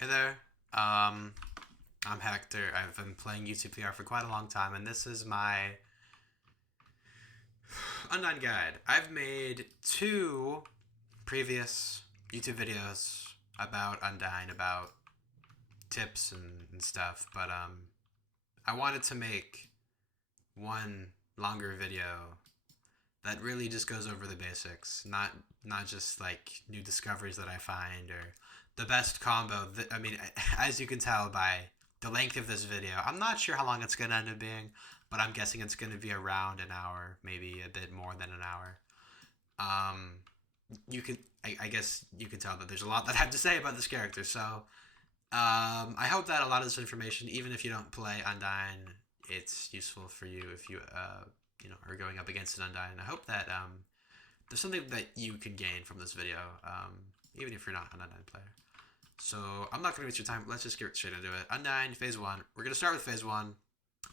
Hey there. I'm Hector. I've been playing UTPR for quite a long time, and this is my Undyne guide. I've made two previous YouTube videos about Undyne, about tips and stuff, but I wanted to make one longer video that really just goes over the basics, not just like new discoveries that I find or the best combo. I mean, as you can tell by the length of this video, I'm not sure how long it's gonna end up being, but I'm guessing it's gonna be around an hour, maybe a bit more than an hour. Um, you could, I guess, you could tell that there's a lot that I have to say about this character. So, I hope that a lot of this information, even if you don't play Undyne, it's useful for you if you are going up against an Undyne. I hope that there's something that you can gain from this video, even if you're not an Undyne player. So I'm not going to waste your time. Let's just get straight into it. Undyne Phase 1. We're going to start with Phase 1.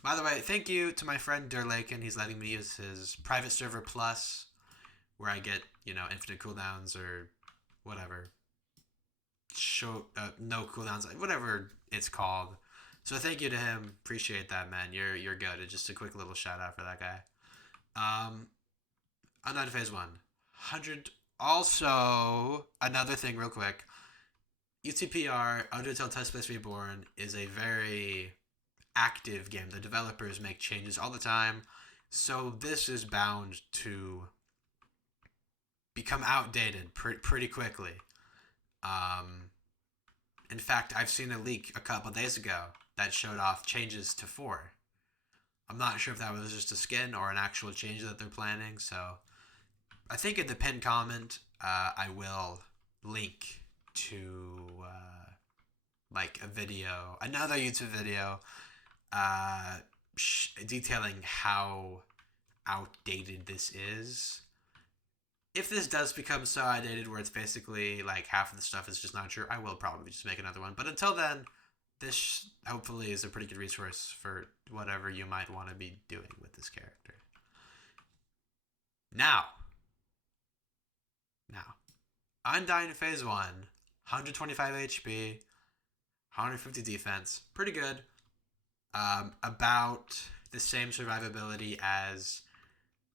By the way, thank you to my friend Durlaken. He's letting me use his private server plus, where I get, infinite cooldowns or whatever. No cooldowns, whatever it's called. So thank you to him. Appreciate that, man. You're good. Just a quick little shout out for that guy. Undyne Phase 1. 100. Also, another thing real quick. UTPR, Untitled Chapter Reborn, is a very active game. The developers make changes all the time. So this is bound to become outdated pretty quickly. In fact, I've seen a leak a couple days ago that showed off changes to 4. I'm not sure if that was just a skin or an actual change that they're planning. So I think in the pinned comment, I will link to like a video, another YouTube video, detailing how outdated this is. If this does become so outdated where it's basically like half of the stuff is just not true, I will probably just make another one. But until then, this hopefully is a pretty good resource for whatever you might want to be doing with this character. Now, Undyne Phase 1, 125 HP, 150 defense, pretty good. About the same survivability as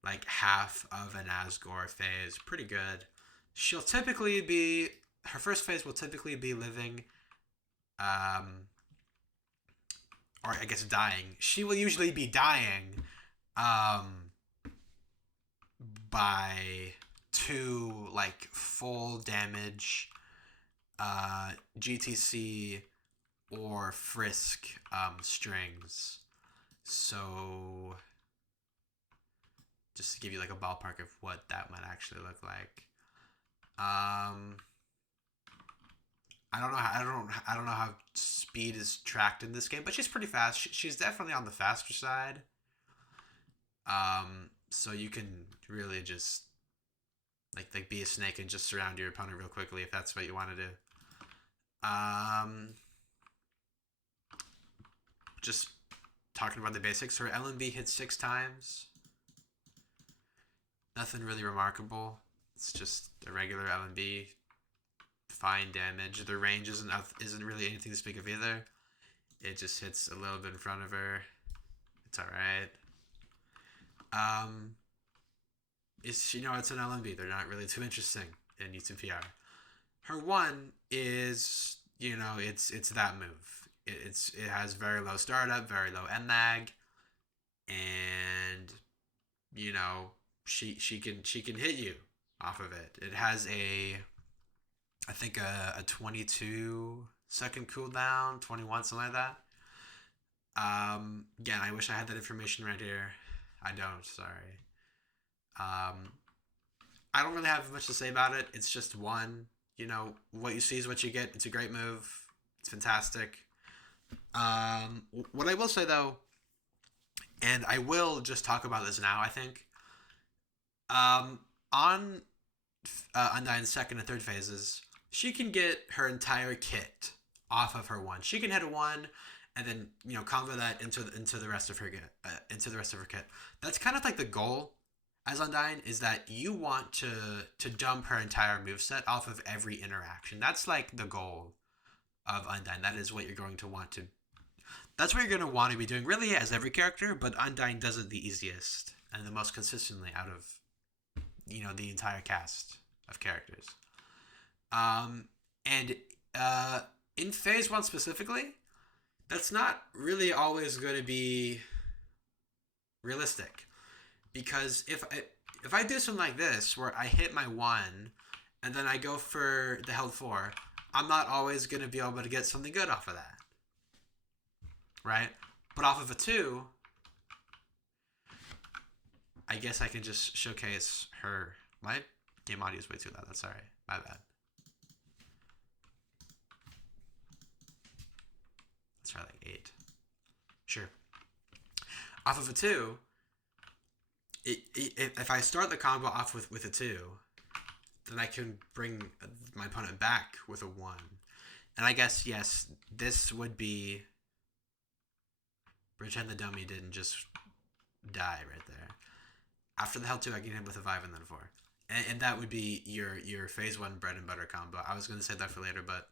like half of an Asgore phase, pretty good. Her first phase will typically be living, or I guess dying. She will usually be dying, by 2 like full damage, GTC or Frisk strings. So just to give you like a ballpark of what that might actually look like. I don't know how speed is tracked in this game, but she's pretty fast. She's definitely on the faster side. So you can really just like be a snake and just surround your opponent real quickly if that's what you want to do. Just talking about the basics. Her LMB hits 6 times. Nothing really remarkable. It's just a regular LMB. Fine damage. The range isn't really anything to speak of either. It just hits a little bit in front of her. It's alright. It's an LMB. They're not really too interesting in UTPR. Her 1 is, it's that move. It has very low startup, very low end lag, and she can hit you off of it. It has I think a 22-second cooldown, 21, something like that. Again, I wish I had that information right here. I don't, sorry. I don't really have much to say about it. It's just 1. What you see is what you get. It's a great move. It's fantastic. What I will say though, and I will just talk about this now, I think, on Undyne's second and third phases, she can get her entire kit off of her 1. She can hit a 1 and then combo that into the rest of her kit. That's kind of like the goal as Undyne, is that you want to dump her entire moveset off of every interaction. That's like the goal of Undyne. That is what you're going to want to. That's what you're going to want to be doing, really, as every character. But Undyne does it the easiest and the most consistently out of the entire cast of characters. And in phase one specifically, that's not really always going to be realistic, because if I do something like this where I hit my 1 and then I go for the held 4, I'm not always going to be able to get something good off of that, right? But off of a 2, I guess I can just showcase her. My game audio is way too loud. That's alright. My bad. Let's try like 8. Sure. Off of a 2, if I start the combo off with a 2, then I can bring my opponent back with a 1. And I guess, yes, this would be... Pretend the dummy didn't just die right there. After the held 2, I can hit him with a 5 and then 4. And that would be your phase 1 bread and butter combo. I was going to say that for later, but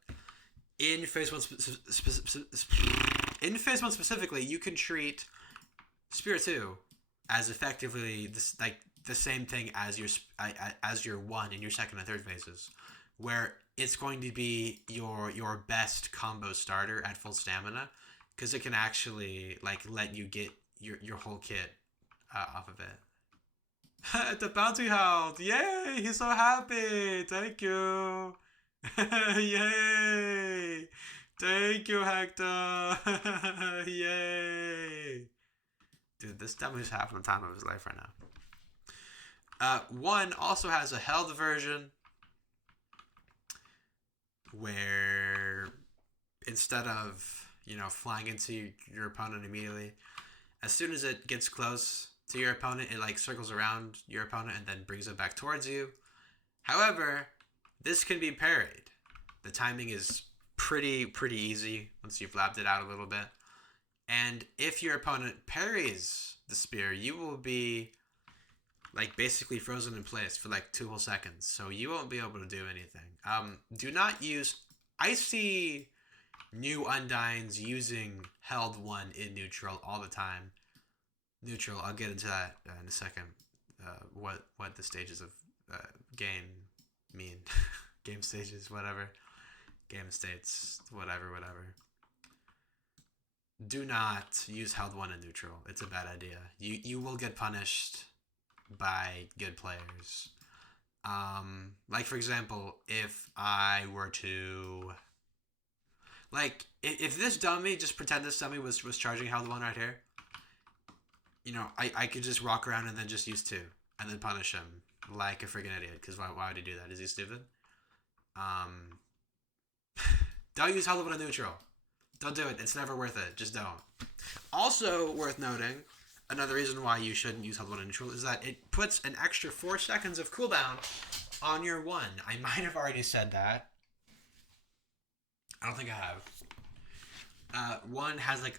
in phase 1 specifically, you can treat Spirit 2 as effectively the same thing as your 1 in your second and third phases, where it's going to be your best combo starter at full stamina, because it can actually let you get your whole kit off of it. The bounty hound! Yay! He's so happy! Thank you! Yay! Thank you, Hector! Yay! Dude, this dummy's having the time of his life right now. 1 also has a held version where instead of, flying into your opponent immediately, as soon as it gets close to your opponent, it circles around your opponent and then brings it back towards you. However, this can be parried. The timing is pretty easy once you've labbed it out a little bit. And if your opponent parries the spear, you will be basically frozen in place for 2 whole seconds. So you won't be able to do anything. Do not use... I see new Undynes using held 1 in neutral all the time. Neutral, I'll get into that in a second. What the stages of game mean. Game stages, whatever. Gamestates, whatever. Do not use held 1 in neutral. It's a bad idea. You will get punished by good players. For example, if I were to... if this dummy, just pretend this dummy was charging held 1 right here, I could just walk around and then just use 2 and then punish him like a freaking idiot, because why would he do that? Is he stupid? Don't use held 1 in neutral. Don't do it. It's never worth it. Just don't. Also worth noting, another reason why you shouldn't use held 1 in neutral is that it puts an extra 4 seconds of cooldown on your 1. I might have already said that. I don't think I have. 1 has a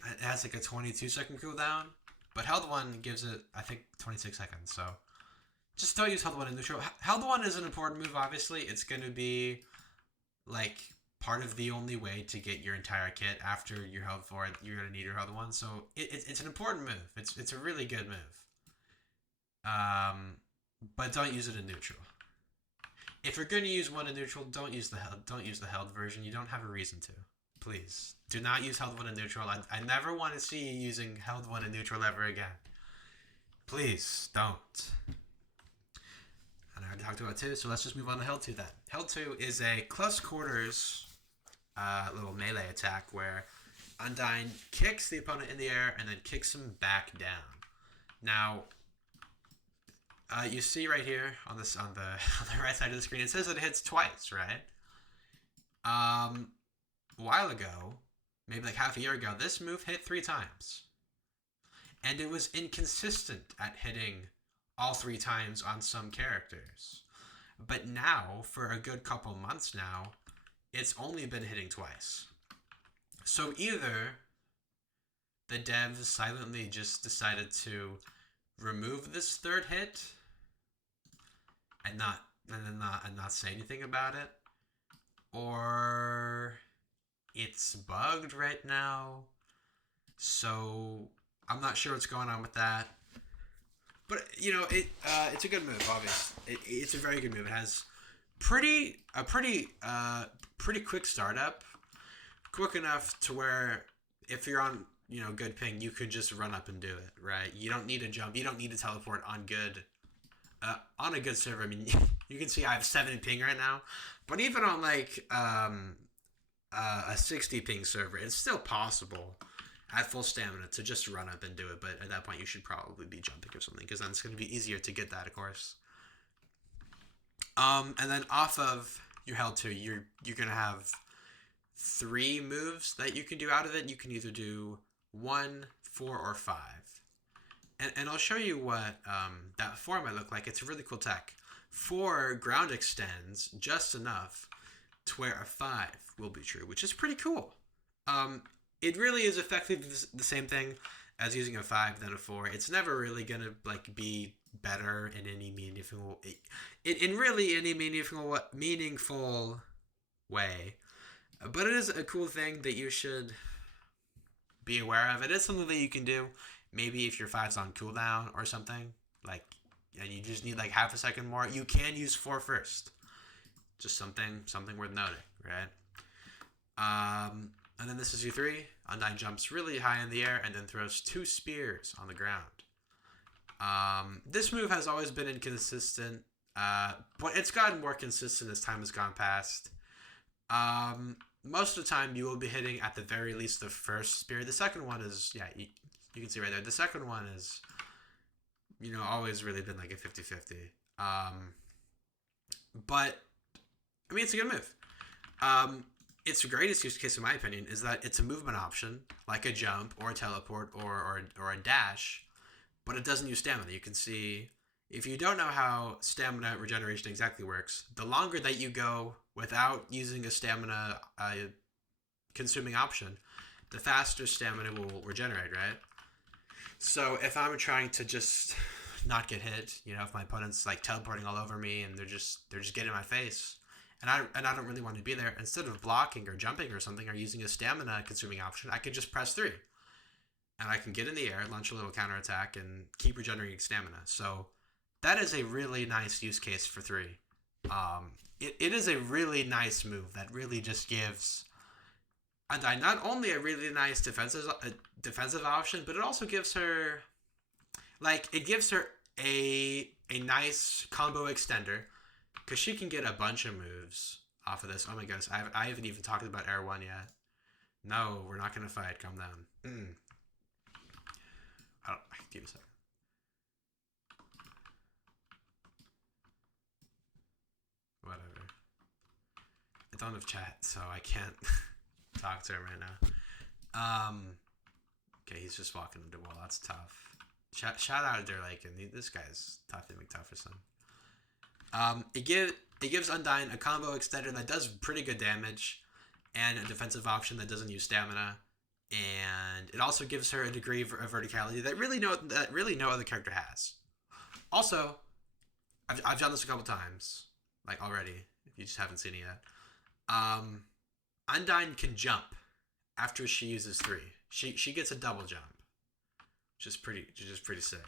22-second cooldown, but held 1 gives it, I think, 26 seconds. So just don't use held 1 in neutral. Held 1 is an important move, obviously. It's going to be part of the only way to get your entire kit. After your held 4, you're going to need your held 1. So it's an important move. It's a really good move. But don't use it in neutral. If you're going to use 1 in neutral, don't use the held version. You don't have a reason to. Please. Do not use held 1 in neutral. I never want to see you using held 1 in neutral ever again. Please, don't. And I already talked about 2, so let's just move on to held 2 then. Held 2 is a close quarters little melee attack where Undyne kicks the opponent in the air and then kicks him back down. Now, you see right here on the right side of the screen, it says that it hits twice, right? A while ago, maybe half a year ago, this move hit 3 times. And it was inconsistent at hitting all 3 times on some characters. But now, for a good couple months now, it's only been hitting twice. So either the devs silently just decided to remove this 3rd hit and not say anything about it, or it's bugged right now. So I'm not sure what's going on with that. But it's a good move. Obviously, it's a very good move. It has pretty quick startup, quick enough to where if you're on good ping, you could just run up and do it. Right? You don't need to jump. You don't need to teleport on a good server. I mean, you can see I have 7 ping right now, but even on like a 60 ping server, it's still possible at full stamina to just run up and do it. But at that point, you should probably be jumping or something, because then it's going to be easier to get that, of course. And then off of your held 2, you're going to have 3 moves that you can do out of it. You can either do 1, 4, or 5. And I'll show you what that 4 might look like. It's a really cool tech. 4 ground extends just enough to where a 5 will be true, which is pretty cool. It really is effectively the same thing as using a 5 than a 4. It's never really gonna be better in any meaningful way. But it is a cool thing that you should be aware of. It is something that you can do. Maybe if your 5's on cooldown or something, and you just need half a second more, you can use 4 first. Just something worth noting, right? And then this is your 3. Undyne jumps really high in the air and then throws 2 spears on the ground. This move has always been inconsistent, but it's gotten more consistent as time has gone past. Most of the time, you will be hitting at the very least the first spear. The second one is, you can see right there. The second one is, always really been like a 50-50. But, I mean, it's a good move. Its greatest use case, in my opinion, is that it's a movement option, like a jump or a teleport or a dash, but it doesn't use stamina. You can see, if you don't know how stamina regeneration exactly works, the longer that you go without using a stamina consuming option, the faster stamina will regenerate, right? So if I'm trying to just not get hit, if my opponent's teleporting all over me and they're just getting in my face, and I don't really want to be there, instead of blocking or jumping or something or using a stamina consuming option, I could just press 3. And I can get in the air, launch a little counterattack, and keep regenerating stamina. So that is a really nice use case for 3. It is a really nice move that really just gives Undyne not only a really nice defensive option, but it also gives her a nice combo extender, because she can get a bunch of moves off of this. Oh my goodness, I haven't even talked about Air 1 yet. No, we're not going to fight. Calm down. Give a second. Whatever. I don't have chat, so I can't talk to him right now. Okay, he's just walking into the wall. That's tough. Shout out to Derlaken. This guy's tough to McTufferson. It gives Undyne a combo extender that does pretty good damage, and a defensive option that doesn't use stamina, and it also gives her a degree of verticality that really no other character has. Also, I've done this a couple times, already, if you just haven't seen it yet. Undyne can jump after she uses 3. She gets a double jump, which is pretty sick.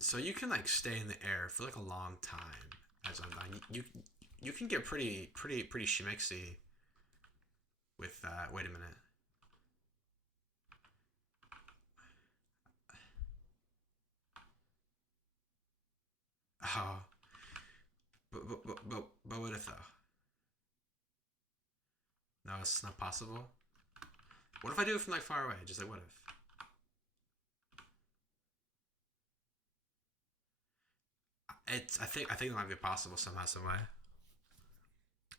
So you can stay in the air for a long time as Undyne. You can get pretty shmixy with wait a minute. Oh, but what if though? No, it's not possible. What if I do it from far away? Just what if? I think it might be possible somehow, some way.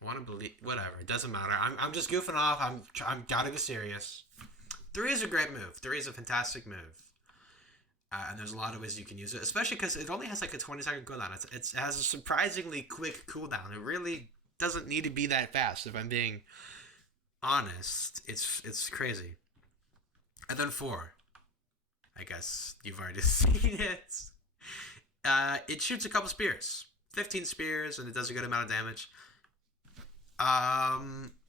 I want to believe, whatever. It doesn't matter. I'm just goofing off. I'm gotta be serious. 3 is a great move. 3 is a fantastic move. And there's a lot of ways you can use it, especially because it only has a 20-second cooldown. It has a surprisingly quick cooldown. It really doesn't need to be that fast. If I'm being honest, it's crazy. And then 4. I guess you've already seen it. it shoots a couple spears. 15 spears, and it does a good amount of damage.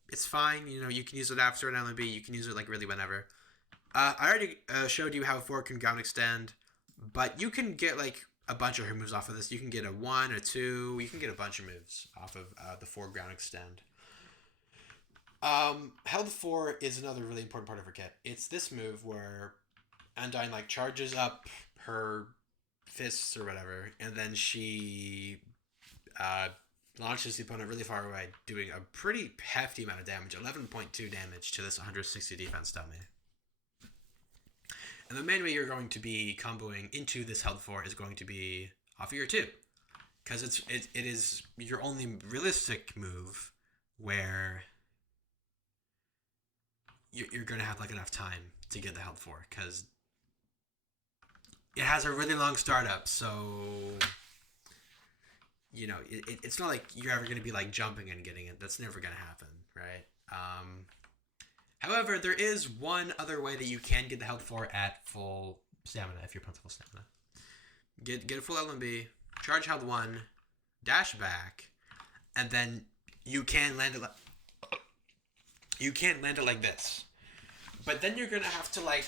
It's fine. You know, you can use it after an LMB. You can use it, like, really whenever. I already showed you how 4 can ground extend, but you can get, like, a bunch of her moves off of this. You can get a 1 or 2. You can get a bunch of moves off of the 4 ground extend. Held 4 is another really important part of her kit. It's this move where Undyne, like, charges up her fists or whatever, and then she launches the opponent really far away, doing a pretty hefty amount of damage, 11.2 damage to this 160 defense dummy. And the main way you're going to be comboing into this held 4 is going to be off of your 2, because it is your only realistic move where you're going to have, like, enough time to get the held 4, because it has a really long startup, so, you know, it's not like you're ever going to be, like, jumping and getting it. That's never going to happen, right? However, there is one other way that you can get the held 4 at full stamina, if you're full stamina. Get a full LMB, charge held 1, dash back, and then you can land it like this. But then you're going to have to, like,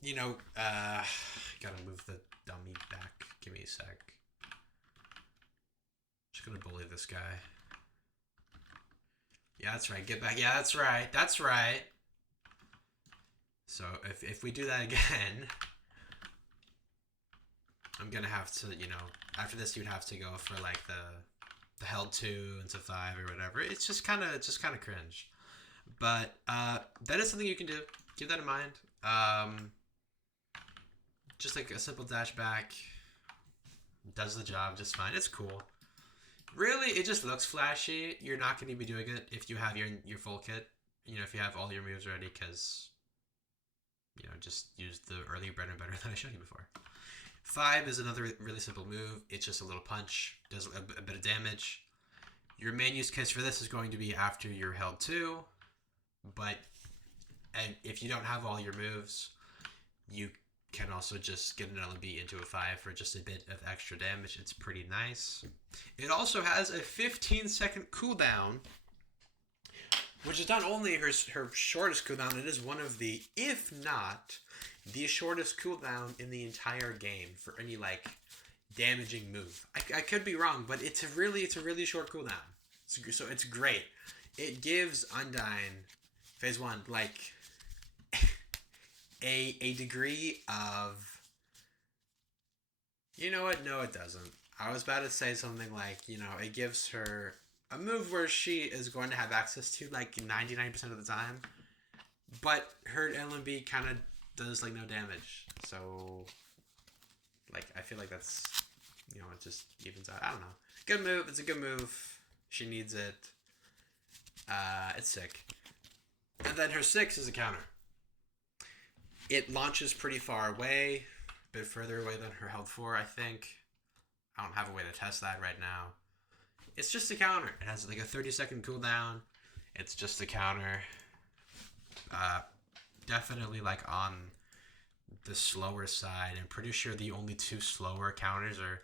you know, gotta move the dummy back. Give me a sec. Just gonna bully this guy. Yeah, that's right. Get back. Yeah, that's right. That's right. So if we do that again, I'm gonna have to, you know, after this you'd have to go for, like, the held 2 into 5 or whatever. It's just kind of cringe. But that is something you can do. Keep that in mind. Just like a simple dash back does the job just fine. It's cool. Really, it just looks flashy. You're not going to be doing it if you have your full kit. You know, if you have all your moves ready, because, you know, just use the early bread and butter that I showed you before. 5 is another really simple move. It's just a little punch. Does a bit of damage. Your main use case for this is going to be after you're held 2. But if you don't have all your moves, you can also just get an LMB into a 5 for just a bit of extra damage. It's pretty nice. It also has a 15-second cooldown, which is not only her shortest cooldown, it is one of the, if not the shortest cooldown in the entire game for any, like, damaging move. I could be wrong, but it's a really short cooldown. So it's great. It gives Undyne Phase 1, like, a degree of... You know what? No, it doesn't. I was about to say something like, you know, it gives her a move where she is going to have access to, like, 99% of the time. But her LMB kind of does, like, no damage. So, like, I feel like that's, you know, it just evens out. I don't know. Good move. It's a good move. She needs it. It's sick. And then her 6 is a counter. It launches pretty far away. A bit further away than her held 4, I think. I don't have a way to test that right now. It's just a counter. It has, like, a 30-second cooldown. It's just a counter. Definitely, like, on the slower side. I'm pretty sure the only 2 slower counters are,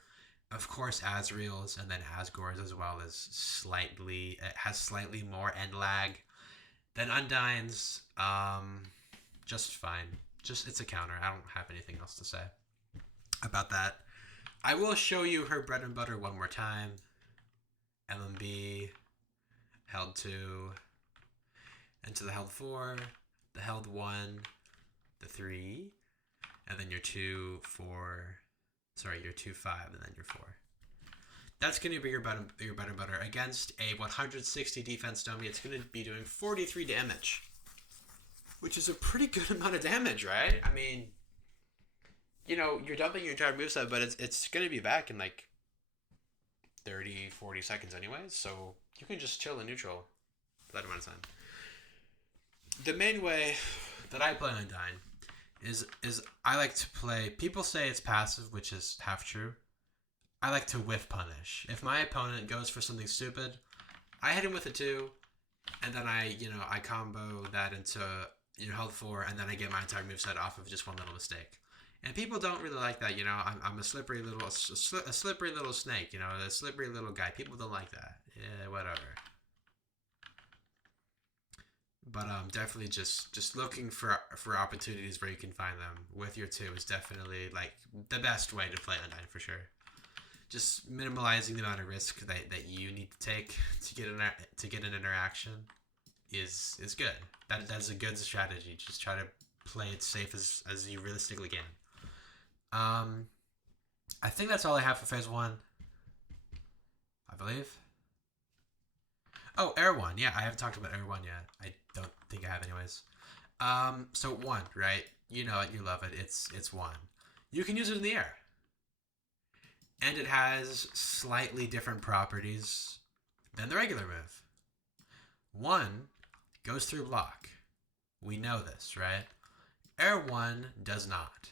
of course, Azrael's and then Asgore's, as well as slightly... It has slightly more end lag than Undyne's. Just fine. Just, it's a counter. I don't have anything else to say about that. I will show you her bread and butter one more time. LMB, held 2, into the held 4, the held 1, the 3, and then your 2, 4, sorry, your 2, 5, and then your 4. That's going to be your bread and butter. Against a 160 defense dummy, it's going to be doing 43 damage. Which is a pretty good amount of damage, right? I mean, you know, you're dumping your entire moveset, but it's going to be back in, like, 30, 40 seconds anyways, so you can just chill in neutral for that amount of time. The main way that I play Undyne is I like to play... People say it's passive, which is half true. I like to whiff punish. If my opponent goes for something stupid, I hit him with a 2, and then I combo that into... held 4, and then I get my entire moveset off of just one little mistake. And people don't really like that, you know. I'm a slippery little a slippery little snake, you know, a slippery little guy. People don't like that. Yeah, whatever. But definitely just looking for opportunities where you can find them with your two is definitely like the best way to play Undyne for sure. Just minimalizing the amount of risk that you need to take to get an interaction is good. That's a good strategy. Just try to play it safe as you realistically can. I think that's all I have for phase one. I believe. Oh, Air One. Yeah, I haven't talked about Air One yet. I don't think I have, anyways. So one, right? You know it, you love it. It's one. You can use it in the air, and it has slightly different properties than the regular move. One goes through block. We know this, right? Air One does not.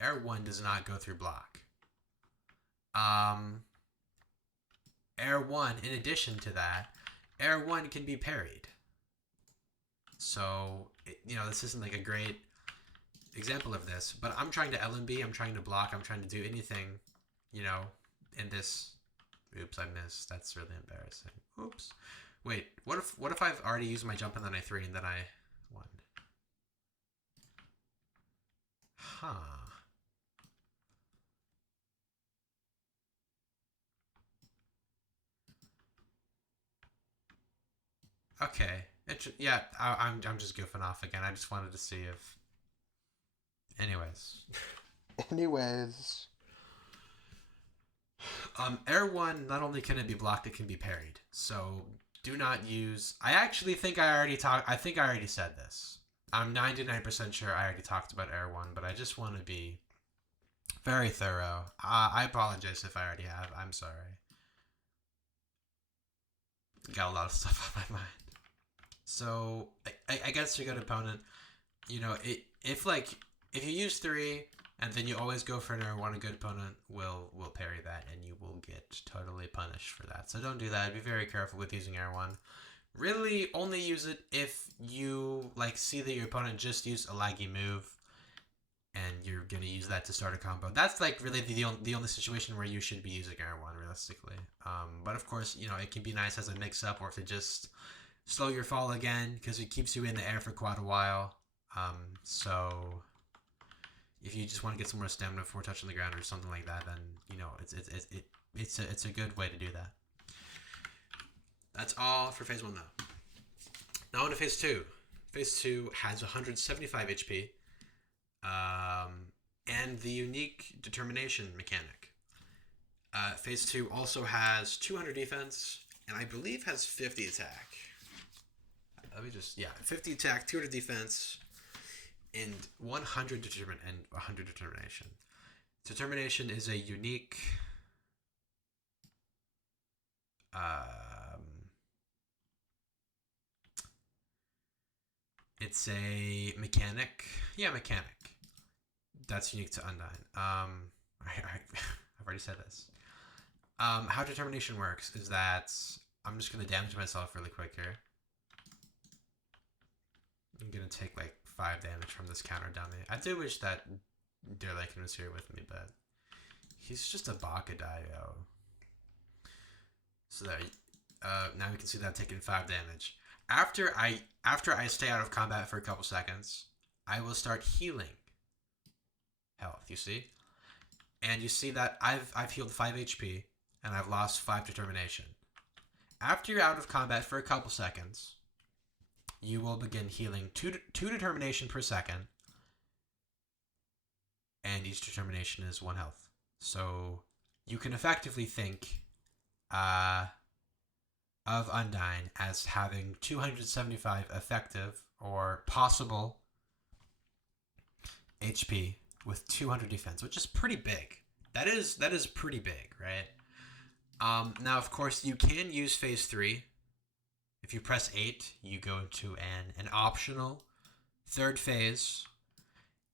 Air One does not go through block. Air One, in addition to that, Air One can be parried. So, you know, this isn't like a great example of this, but I'm trying to LMB, I'm trying to block, I'm trying to do anything, you know, in this. Oops, I missed. That's really embarrassing. Oops. Wait, what if I've already used my jump and then I 3 and then I won? Huh. Okay. Yeah, I'm just goofing off again. I just wanted to see if. Anyways. Anyways. Air One, not only can it be blocked, it can be parried. So do not use. I actually think I already talked. I think I already said this. I'm 99% sure I already talked about Air One, but I just want to be very thorough. I apologize if I already have. I'm sorry. Got a lot of stuff on my mind. So I guess a good opponent, you know, if you use 3 and then you always go for an Air One, a good opponent will parry that and you will get totally punished for that. So don't do that. Be very careful with using Air One. Really only use it if you like see that your opponent just used a laggy move and you're gonna use that to start a combo. That's like really the only situation where you should be using Air One realistically. But of course, you know, it can be nice as a mix up or to just slow your fall again because it keeps you in the air for quite a while. So if you just want to get some more stamina before touching the ground or something like that, then you know it's a good way to do that. That's all for phase 1 though. Now on to phase 2. Phase 2 has 175 HP, and the unique determination mechanic. Phase 2 also has 200 defense, and I believe has 50 attack. 50 attack, 200 defense, and 100 determination. Determination is a unique it's a mechanic. Yeah, mechanic. That's unique to Undyne. I've already said this. How determination works is that I'm just going to damage myself really quick here. I'm going to take like 5 damage from this counter dummy. I do wish that Derlaken was here with me, but he's just a Bakadayo. So there, now we can see that I'm taking 5 damage. After I stay out of combat for a couple seconds, I will start healing health, you see? And you see that I've healed 5 HP, and I've lost 5 determination. After you're out of combat for a couple seconds, you will begin healing 2 determination per second, and each determination is 1 health. So you can effectively think of Undyne as having 275 effective or possible HP with 200 defense, which is pretty big. That is pretty big, right? Now, of course, you can use phase 3. If you press 8, you go into an optional 3rd phase,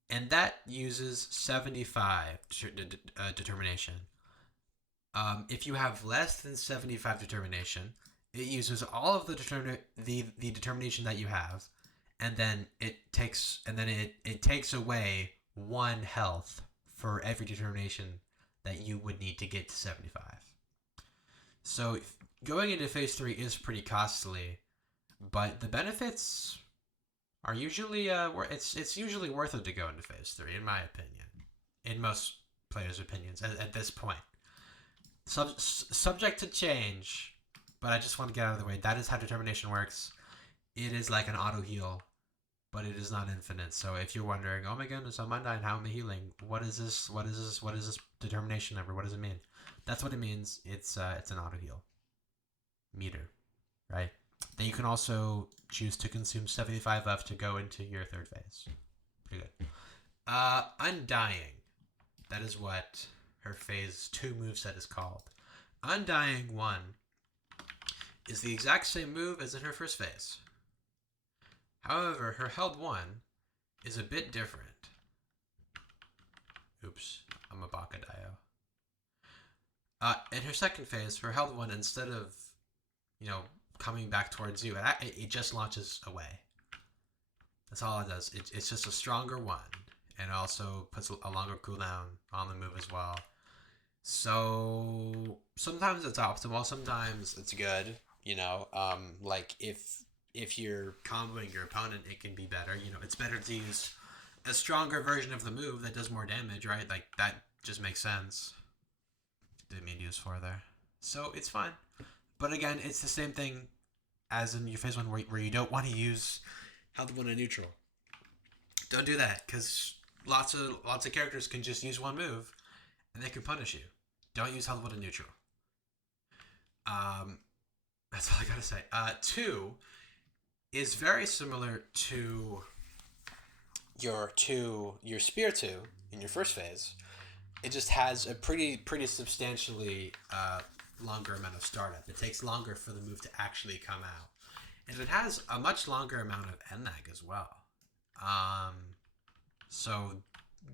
and that uses 75 determination. If you have less than 75 determination, it uses all of the determination that you have, and then it takes away 1 health for every determination that you would need to get to 75. So going into phase 3 is pretty costly, but the benefits are usually it's usually worth it to go into phase 3, in my opinion, in most players' opinions at this point. Subject to change, but I just want to get out of the way. That is how determination works. It is like an auto heal, but it is not infinite. So if you're wondering, oh my goodness, I'm Undyne, how am I healing? What is this? What is this? What is this determination number? What does it mean? That's what it means. It's an auto heal meter, right? Then you can also choose to consume 75 of to go into your third phase. Pretty good. Undying. That is what her phase 2 moveset is called. Undying 1 is the exact same move as in her first phase. However, her held 1 is a bit different. Oops, I'm a Baka Dio. In her second phase, her held 1, instead of, coming back towards you, it just launches away. That's all it does. It's just a stronger 1, and also puts a longer cooldown on the move as well. So sometimes it's optimal, sometimes it's good. Like if you're comboing your opponent, it can be better. It's better to use a stronger version of the move that does more damage, right? Like that just makes sense. Didn't mean to use 4 there. So it's fine. But again, it's the same thing as in your phase 1 where you don't want to use held 1 in neutral. Don't do that, because lots of characters can just use 1 move and they can punish you. Don't use held 1 in neutral. That's all I gotta say. 2 is very similar to your Spear 2 in your first phase. It just has a pretty substantially longer amount of startup. It takes longer for the move to actually come out. And it has a much longer amount of NLAG as well. So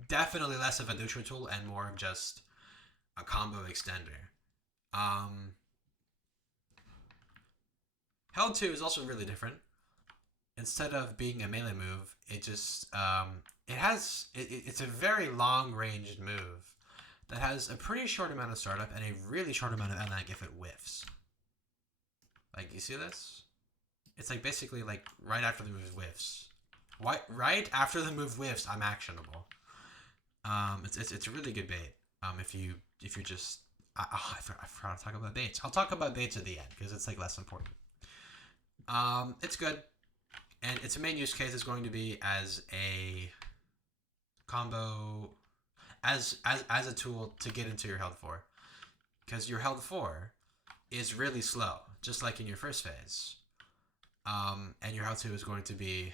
definitely less of a neutral tool and more of just a combo extender. Held 2 is also really different. Instead of being a melee move, it just it's a very long-ranged move that has a pretty short amount of startup and a really short amount of NLAG if it whiffs. Like, you see this? It's like basically like right after the move whiffs. Right after the move whiffs, I'm actionable. It's a really good bait. If you're just I forgot to talk about baits. I'll talk about baits at the end because it's like less important. It's good, and its main use case is going to be as a combo, as a tool to get into your held 4, because your held 4 is really slow, just like in your first phase. And your held 2 is going to be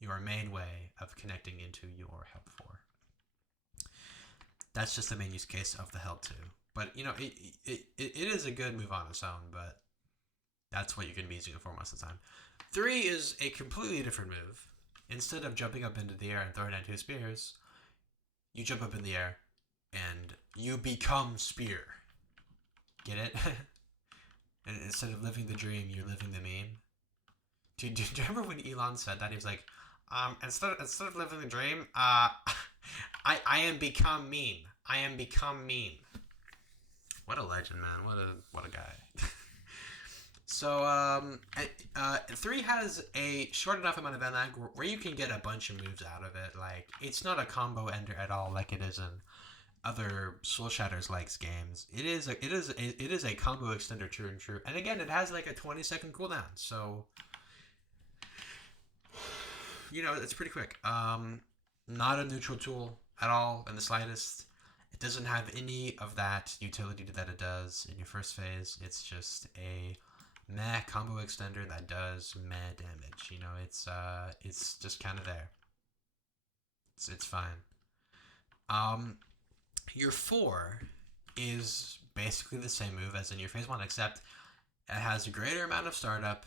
your main way of connecting into your held 4. That's just the main use case of the held 2. But it is a good move on its own, but that's what you're going to be using it for most of the time. 3 is a completely different move. Instead of jumping up into the air and throwing down 2 spears, you jump up in the air and you become Spear. Get it? And instead of living the dream, you're living the meme. Do you remember when Elon said that? He was like, instead of living the dream, I am become meme. I am become meme. What a legend, man. What a guy. So 3 has a short enough amount of NLAG where you can get a bunch of moves out of it. Like, it's not a combo ender at all like it is in other Soul Shatters likes games. It is a combo extender, true and true. And again, it has like a 20-second cooldown, so it's pretty quick. Not a neutral tool at all in the slightest. It doesn't have any of that utility that it does in your first phase. It's just a meh combo extender that does meh damage. It's just kind of there. It's fine. Your 4 is basically the same move as in your phase 1, except it has a greater amount of startup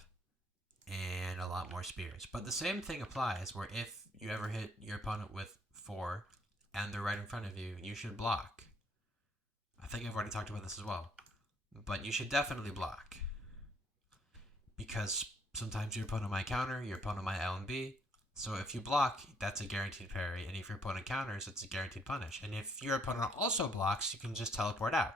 and a lot more spears. But the same thing applies, where if you ever hit your opponent with 4 and they're right in front of you, you should block. I think I've already talked about this as well. But you should definitely block. Because sometimes your opponent might counter, your opponent might LMB, So if you block, that's a guaranteed parry, and if your opponent counters, it's a guaranteed punish. And if your opponent also blocks, you can just teleport out,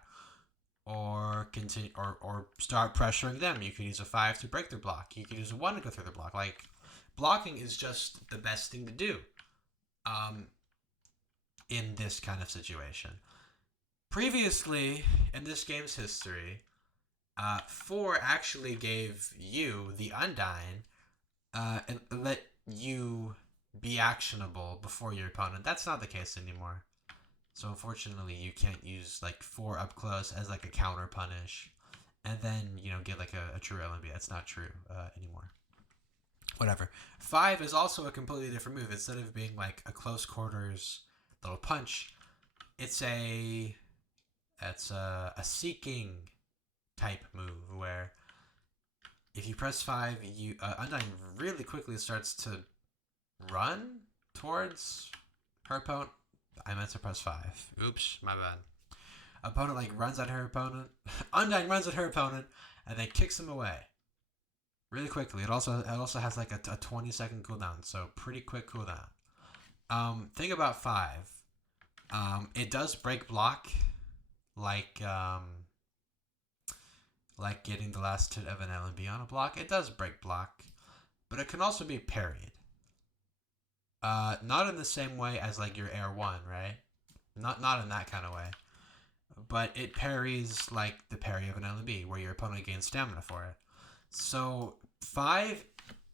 or continue, or start pressuring them. You can use a 5 to break their block. You can use a 1 to go through their block. Like, blocking is just the best thing to do, in this kind of situation. Previously, in this game's history, 4 actually gave you the Undyne, and let you be actionable before your opponent. That's not the case anymore. So unfortunately, you can't use like 4 up close as like a counter punish, and then get like a true LMB. That's not true anymore. Whatever. 5 is also a completely different move. Instead of being like a close quarters little punch, it's a seeking type move where if you press 5, you Undyne really quickly starts to run towards her opponent. I meant to press 5. Oops, my bad. Opponent like runs at her opponent. Undyne runs at her opponent and then kicks him away really quickly. It also has like a 20-second cooldown, so pretty quick cooldown. Thing about 5, it does break block, like getting the last hit of an LMB on a block. It does break block, but it can also be parried. Not in the same way as like your Air 1, right? Not in that kind of way. But it parries like the parry of an LMB, where your opponent gains stamina for it. So 5,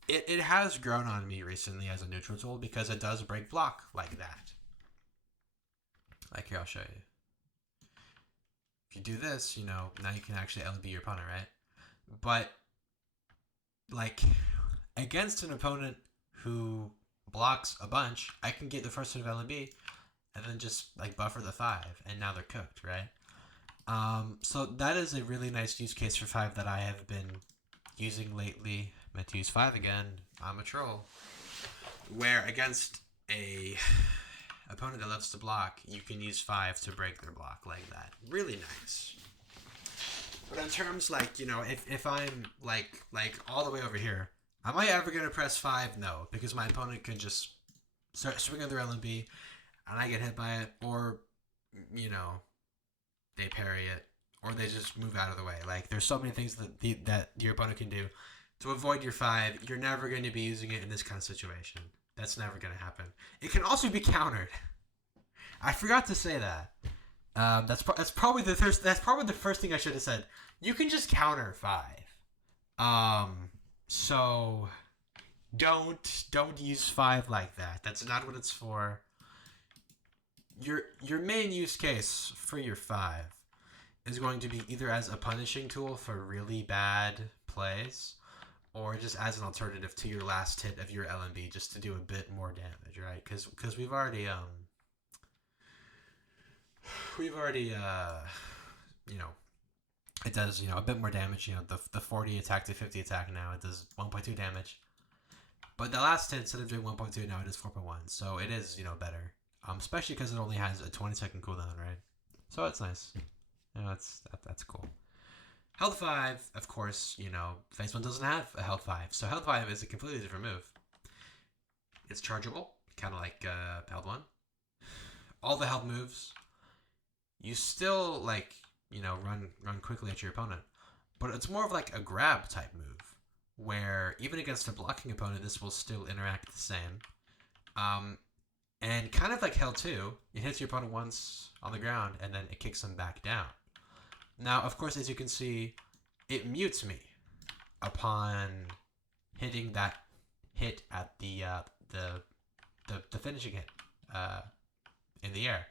it has grown on me recently as a neutral tool because it does break block like that. Like here, I'll show you. If you do this, now you can actually LMB your opponent, right? But like against an opponent who blocks a bunch, I can get the first hit of LMB and then just like buffer the 5, and now they're cooked, right? So that is a really nice use case for 5 that I have been using lately. Meant to use 5 again. I'm a troll. Where against a opponent that loves to block, you can use 5 to break their block like that. Really nice. But in terms like, if I'm like all the way over here, am I ever gonna press 5? No, because my opponent can just start swinging their LMB and I get hit by it, or they parry it, or they just move out of the way. Like, there's so many things that your opponent can do to avoid your 5. You're never going to be using it in this kind of situation. That's never going to happen. It can also be countered. I forgot to say that. That's probably the first thing I should have said. You can just counter 5. So don't use 5 like that. That's not what it's for. Your main use case for your 5 is going to be either as a punishing tool for really bad plays, or just as an alternative to your last hit of your LMB, just to do a bit more damage, right? Because we've already it does a bit more damage. The 40 attack to 50 attack now, it does 1.2 damage, but the last hit, instead of doing 1.2, now it is 4.1. So it is better. Especially because it only has a 20-second cooldown, right? So it's nice. That's cool. Health 5, of course, Phase 1 doesn't have a Health 5. So Health 5 is a completely different move. It's chargeable, kind of like Health 1. All the health moves, you still, run quickly at your opponent. But it's more of like a grab type move, where even against a blocking opponent, this will still interact the same. And kind of like Hell 2, it hits your opponent once on the ground, and then it kicks them back down. Now, of course, as you can see, it mutes me upon hitting that hit at the finishing hit in the air.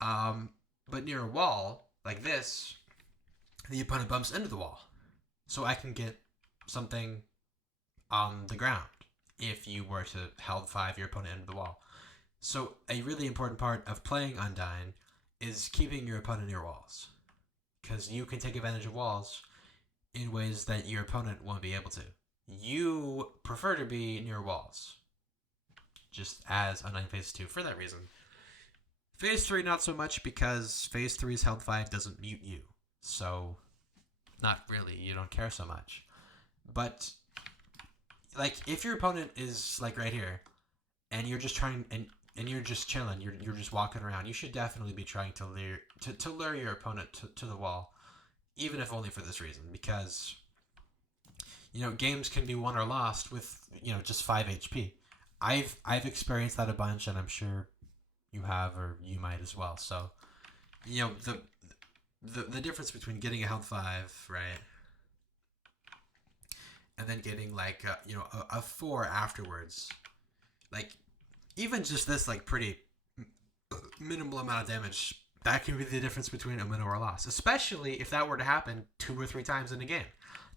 But near a wall, like this, the opponent bumps into the wall. So I can get something on the ground if you were to Held 5 your opponent into the wall. So a really important part of playing Undyne is keeping your opponent near walls, because you can take advantage of walls in ways that your opponent won't be able to. You prefer to be near walls, just as Undyne Phase 2 for that reason. Phase 3 not so much, because Phase 3's Held 5 doesn't mute you, so not really, you don't care so much. But like if your opponent is like right here, and you're just trying and you're just chilling, you're just walking around, you should definitely be trying to lure your opponent to the wall, even if only for this reason, because games can be won or lost with just 5 HP. I've experienced that a bunch, and I'm sure you have, or you might as well. So the difference between getting a health 5, right, and then getting like a 4 afterwards, like even just this like pretty minimal amount of damage, that can be the difference between a win or a loss, especially if that were to happen 2 or 3 times in a game.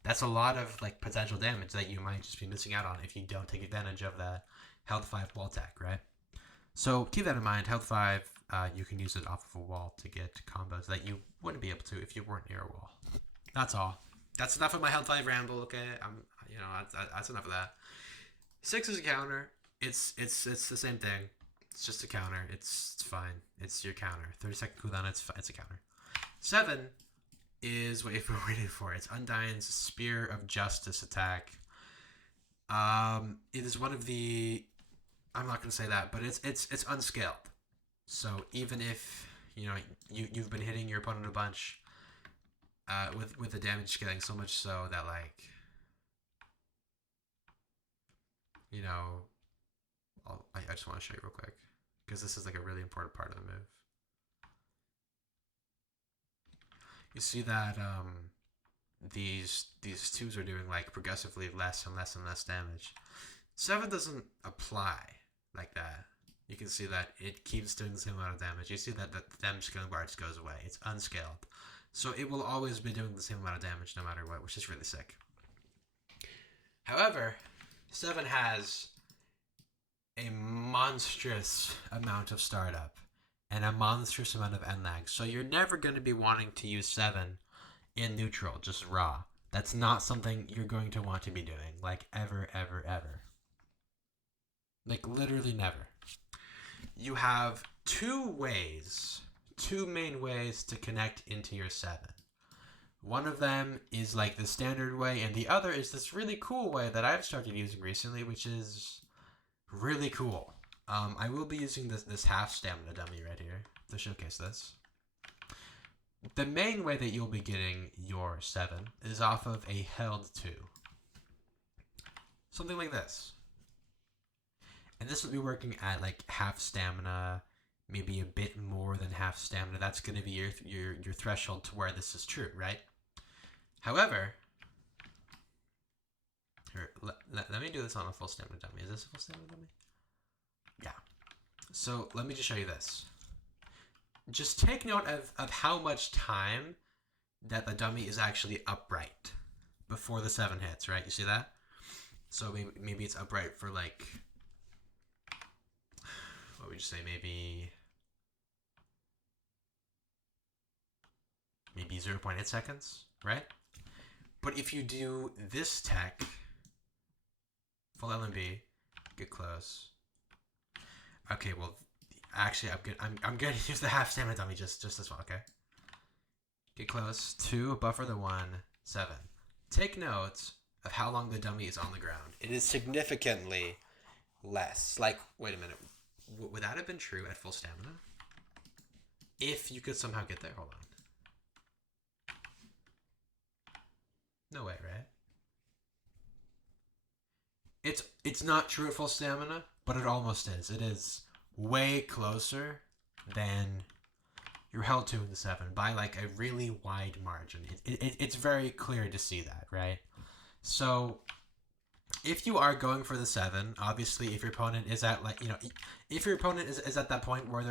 That's a lot of like potential damage that you might just be missing out on if you don't take advantage of that health 5 wall tech, right? So keep that in mind. Health 5, you can use it off of a wall to get combos that you wouldn't be able to if you weren't near a wall. That's all. That's enough of my health 5 ramble. Okay, that's enough of that. 6 is a counter. It's the same thing. It's just a counter. It's fine. It's your counter. 30-second cooldown. It's a counter. 7 is what you've been waiting for. It's Undyne's Spear of Justice attack. It is one of the. I'm not gonna say that, but it's unscaled. So even if you've been hitting your opponent a bunch, with the damage scaling so much so that like I just want to show you real quick because this is like a really important part of the move. You see that these 2s are doing like progressively less and less and less damage. 7 doesn't apply like that. You can see that it keeps doing the same amount of damage. You see that the damage scaling bar just goes away. It's unscaled. So it will always be doing the same amount of damage no matter what, which is really sick. However, 7 has a monstrous amount of startup and a monstrous amount of end lag. So you're never going to be wanting to use 7 in neutral, just raw. That's not something you're going to want to be doing, like ever, ever, ever. Like literally never. You have two main ways to connect into your 7. One of them is like the standard way, and the other is this really cool way that I've started using recently, which is really cool. I will be using this half stamina dummy right here to showcase this. The main way that you'll be getting your 7 is off of a held 2. Something like this. And this will be working at like half stamina, maybe a bit more than half stamina. That's going to be your threshold to where this is true, right? However, here, let me do this on a full stamina dummy. Is this a full stamina dummy? Yeah. So let me just show you this. Just take note of how much time that the dummy is actually upright before the 7 hits, right? You see that? So maybe it's upright for like, what would you say, maybe 0.8 seconds, right? But if you do this tech, full LMB, get close. Okay, well, actually, I'm going to use the half stamina dummy just this one, okay? Get close, 2, buffer the 1, 7. Take note of how long the dummy is on the ground. It is significantly less. Like, wait a minute. Would that have been true at full stamina? If you could somehow get there, hold on. No way, right? It's not true at full stamina, but it almost is. It is way closer than your held 2 in the 7 by like a really wide margin. It's very clear to see that, right? So if you are going for the 7, obviously, if your opponent is at like if your opponent is at that point where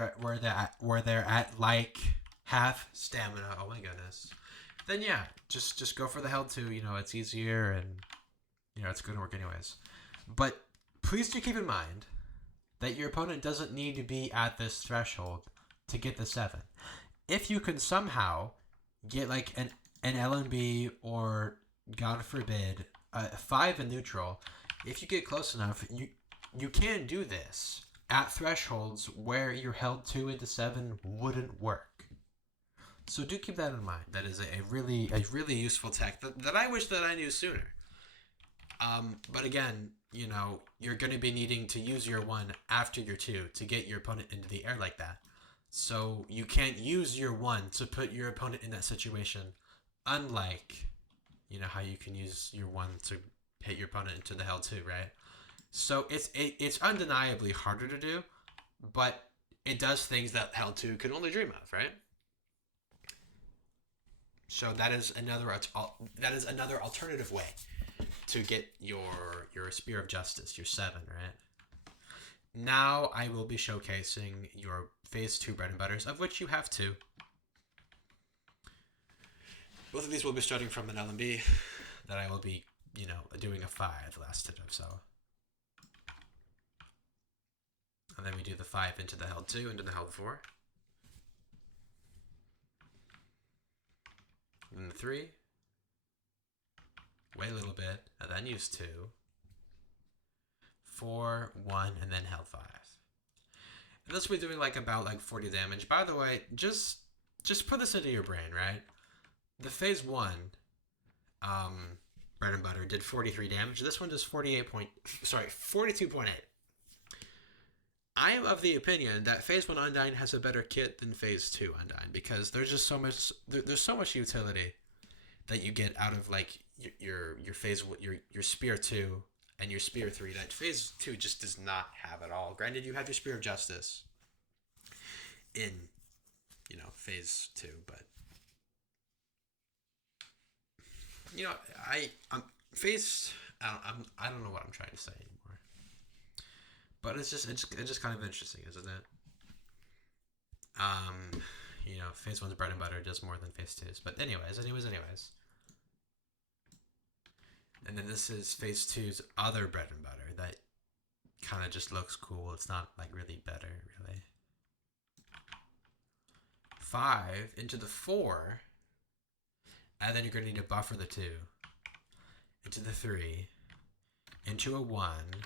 they're at like half stamina, oh my goodness, then yeah, just go for the held 2. It's easier and it's going to work anyways. But please do keep in mind that your opponent doesn't need to be at this threshold to get the 7. If you can somehow get like an LNB or, God forbid, a 5 in neutral, if you get close enough, you can do this at thresholds where your held 2 into 7 wouldn't work. So do keep that in mind. That is a really useful tech that I wish that I knew sooner. But again, you know, you're going to be needing to use your 1 after your 2 to get your opponent into the air like that. So you can't use your 1 to put your opponent in that situation, unlike, you know, how you can use your 1 to hit your opponent into the held 2, right? So it's undeniably harder to do, but it does things that held 2 could only dream of, right? So that is another alternative way to get your Spear of Justice, your 7, right? Now I will be showcasing your phase 2 bread and butters, of which you have 2. Both of these will be starting from an LMB that I will be, you know, doing a 5 last hit of, so. And then we do the 5 into the held 2, into the held 4. And the 3. Wait a little bit, and then use 2. 4, 1, and then held 5. And this will be doing like about like 40 damage. By the way, just put this into your brain, right? The phase 1 bread and butter did 43 damage. This one does 42.8. I am of the opinion that phase 1 Undyne has a better kit than phase 2 Undyne, because there's just so much there's so much utility that you get out of like your phase your spear 2 and your spear 3 that phase 2 just does not have at all. Granted, you have your Spear of Justice in, you know, phase 2, but you know, I don't know what I'm trying to say anymore. But it's just kind of interesting, isn't it? You know, phase 1's bread and butter does more than phase 2's. But anyways. And then this is phase 2's other bread and butter that kind of just looks cool. It's not like really better, really. 5 into the 4, and then you're going to need to buffer the 2 into the 3, into a 1,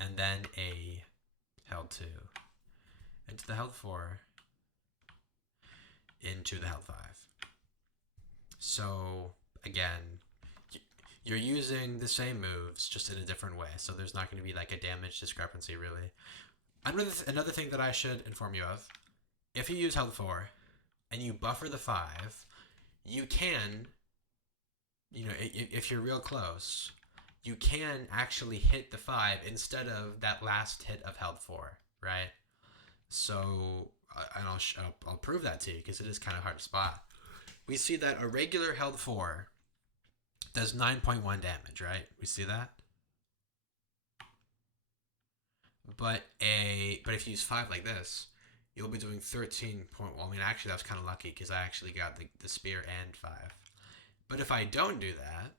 and then a held 2, into the held 4, into the held 5. So again, you're using the same moves just in a different way, so there's not going to be like a damage discrepancy, really. Another thing that I should inform you of, if you use held 4 and you buffer the 5, you can, you know, if you're real close, you can actually hit the 5 instead of that last hit of held 4, right? So, and I'll prove that to you, because it is kind of hard to spot. We see that a regular held 4 does 9.1 damage, right? We see that? But if you use 5 like this, you'll be doing 13. Well, I mean, actually, that was kind of lucky, because I actually got the spear and 5. But if I don't do that,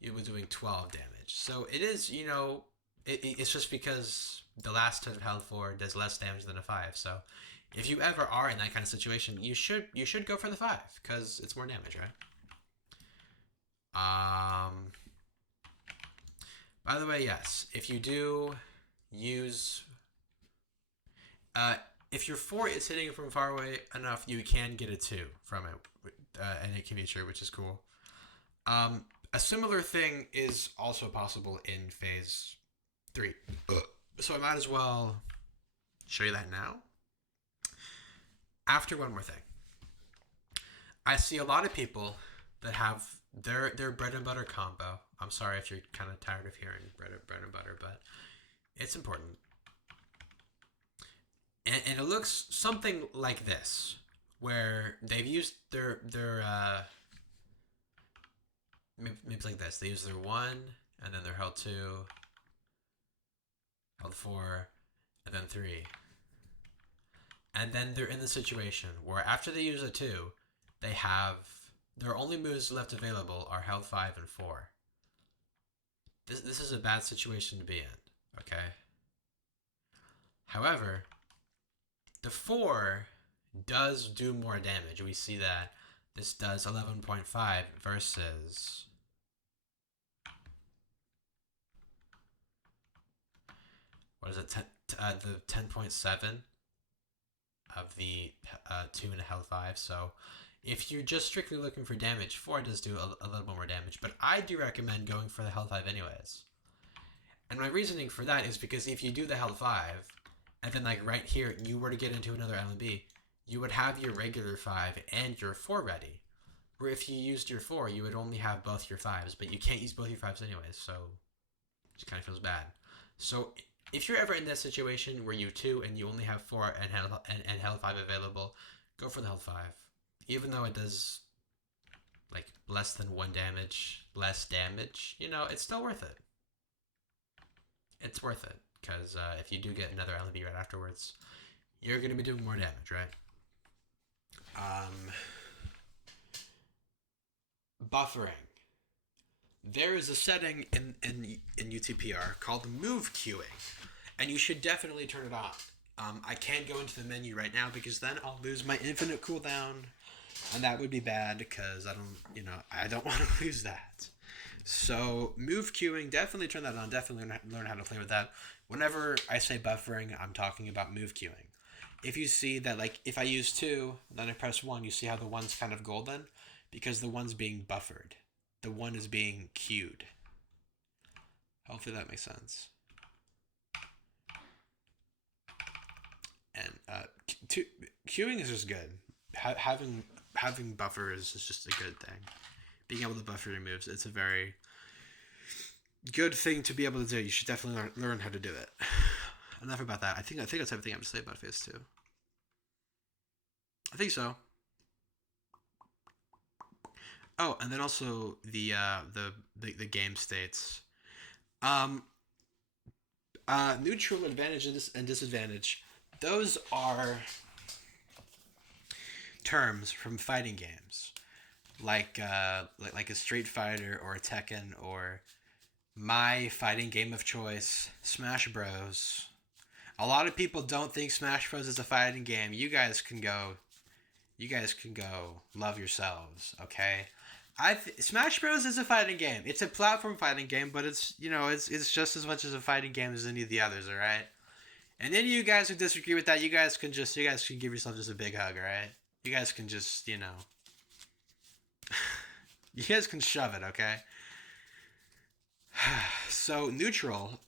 you'll be doing 12 damage. So it is, you know, it's just because the last hit of held 4 does less damage than a 5. So if you ever are in that kind of situation, you should go for the 5, because it's more damage, right? By the way, yes, if you do use, if your 4 is hitting from far away enough, you can get a 2 from it, and it can be true, which is cool. A similar thing is also possible in phase 3. So I might as well show you that now. After one more thing, I see a lot of people that have their bread and butter combo. I'm sorry if you're kind of tired of hearing bread and butter, but it's important. And it looks something like this, where they've used their maybe like this. They use their 1, and then their held 2, held 4, and then 3. And then they're in the situation where after they use a 2, they have their only moves left available are held 5 and 4. This is a bad situation to be in, okay? However, the 4 does do more damage. We see that this does 11.5 versus what is it? The 10.7 of the 2 and a held 5. So if you're just strictly looking for damage, 4 does do a little bit more damage, but I do recommend going for the health 5 anyways. And my reasoning for that is because if you do the health 5, and then like right here, you were to get into another LMB, you would have your regular 5 and your 4 ready. Where if you used your 4, you would only have both your 5s, but you can't use both your 5s anyways, so it just kind of feels bad. So if you're ever in that situation where you 2 and you only have 4 and health 5 available, go for the health 5. Even though it does like less than 1 damage, less damage, you know, it's still worth it. It's worth it, because if you do get another LMB right afterwards, you're going to be doing more damage, right? Buffering. There is a setting in UTPR called move queuing, and you should definitely turn it on. I can't go into the menu right now because then I'll lose my infinite cooldown, and that would be bad because I don't want to lose that. So move queuing, definitely turn that on. Definitely learn how to play with that. Whenever I say buffering, I'm talking about move queuing. If you see that, like, if I use 2, then I press 1, you see how the 1's kind of golden? Because the 1's being buffered. The 1 is being queued. Hopefully that makes sense. And queuing is just good. Having buffers is just a good thing. Being able to buffer your moves, it's a very good thing to be able to do. You should definitely learn how to do it. Enough about that. I think that's everything I have to say about phase 2. I think so. Oh, and then also the Gamestates. Neutral, advantage, and disadvantage. Those are terms from fighting games, like a Street Fighter or a Tekken or my fighting game of choice, Smash Bros. A lot of people don't think Smash Bros is a fighting game. You guys can go love yourselves, okay? Smash Bros is a fighting game. It's a platform fighting game, but it's just as much as a fighting game as any of the others, all right? And then you guys who disagree with that, you guys can give yourself just a big hug, all right? You guys can just, you guys can shove it, okay? So neutral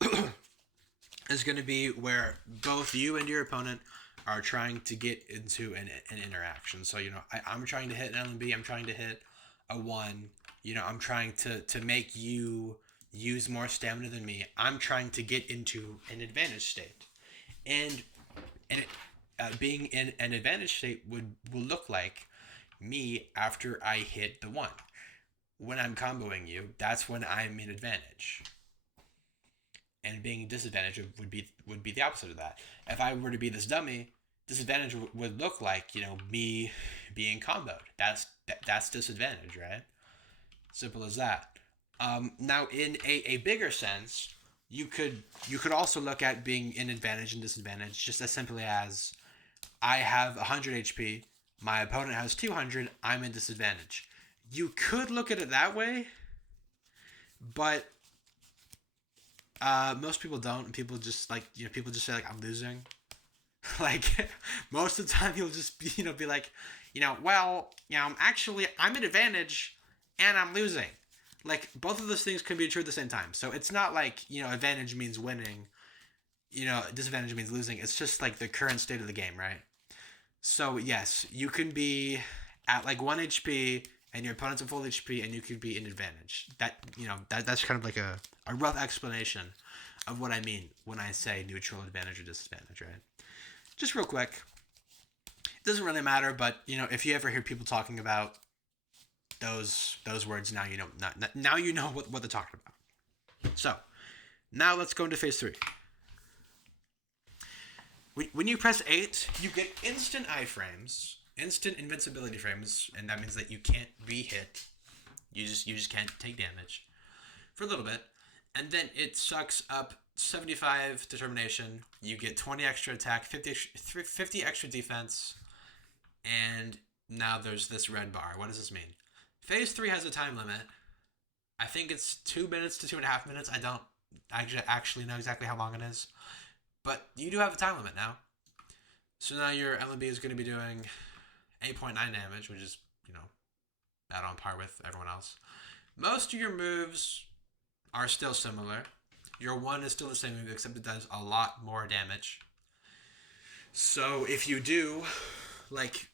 is going to be where both you and your opponent are trying to get into an interaction. So, I'm trying to hit an LMB, I'm trying to hit a 1, I'm trying to make you use more stamina than me. I'm trying to get into an advantage state. And being in an advantage state will look like me after I hit the 1. When I'm comboing you, that's when I'm in advantage. And being disadvantaged would be the opposite of that. If I were to be this dummy, disadvantage would look like, me being comboed. That's disadvantage, right? Simple as that. Now, in a bigger sense, you could also look at being in advantage and disadvantage just as simply as I have 100 HP, my opponent has 200, I'm in disadvantage. You could look at it that way, but most people don't. And people just people just say like, I'm losing. Like most of the time you'll just be like, I'm at advantage and I'm losing. Like both of those things can be true at the same time. So it's not like, advantage means winning, disadvantage means losing. It's just like the current state of the game, right? So yes, you can be at like 1 HP and your opponent's at full HP and you could be in advantage. That's kind of like a rough explanation of what I mean when I say neutral, advantage, or disadvantage, right? Just real quick. It doesn't really matter, but if you ever hear people talking about those words, now you know what they're talking about. So now let's go into phase 3. When you press 8, you get instant iframes, instant invincibility frames, and that means that you can't be hit. You just can't take damage for a little bit, and then it sucks up 75 determination. You get 20 extra attack, 50 extra defense, and now there's this red bar. What does this mean? Phase 3 has a time limit. I think it's 2 minutes to 2.5 minutes. I don't actually know exactly how long it is. But you do have a time limit now. So now your LMB is going to be doing 8.9 damage, which is about on par with everyone else. Most of your moves are still similar. Your 1 is still the same move, except it does a lot more damage. So if you do, like,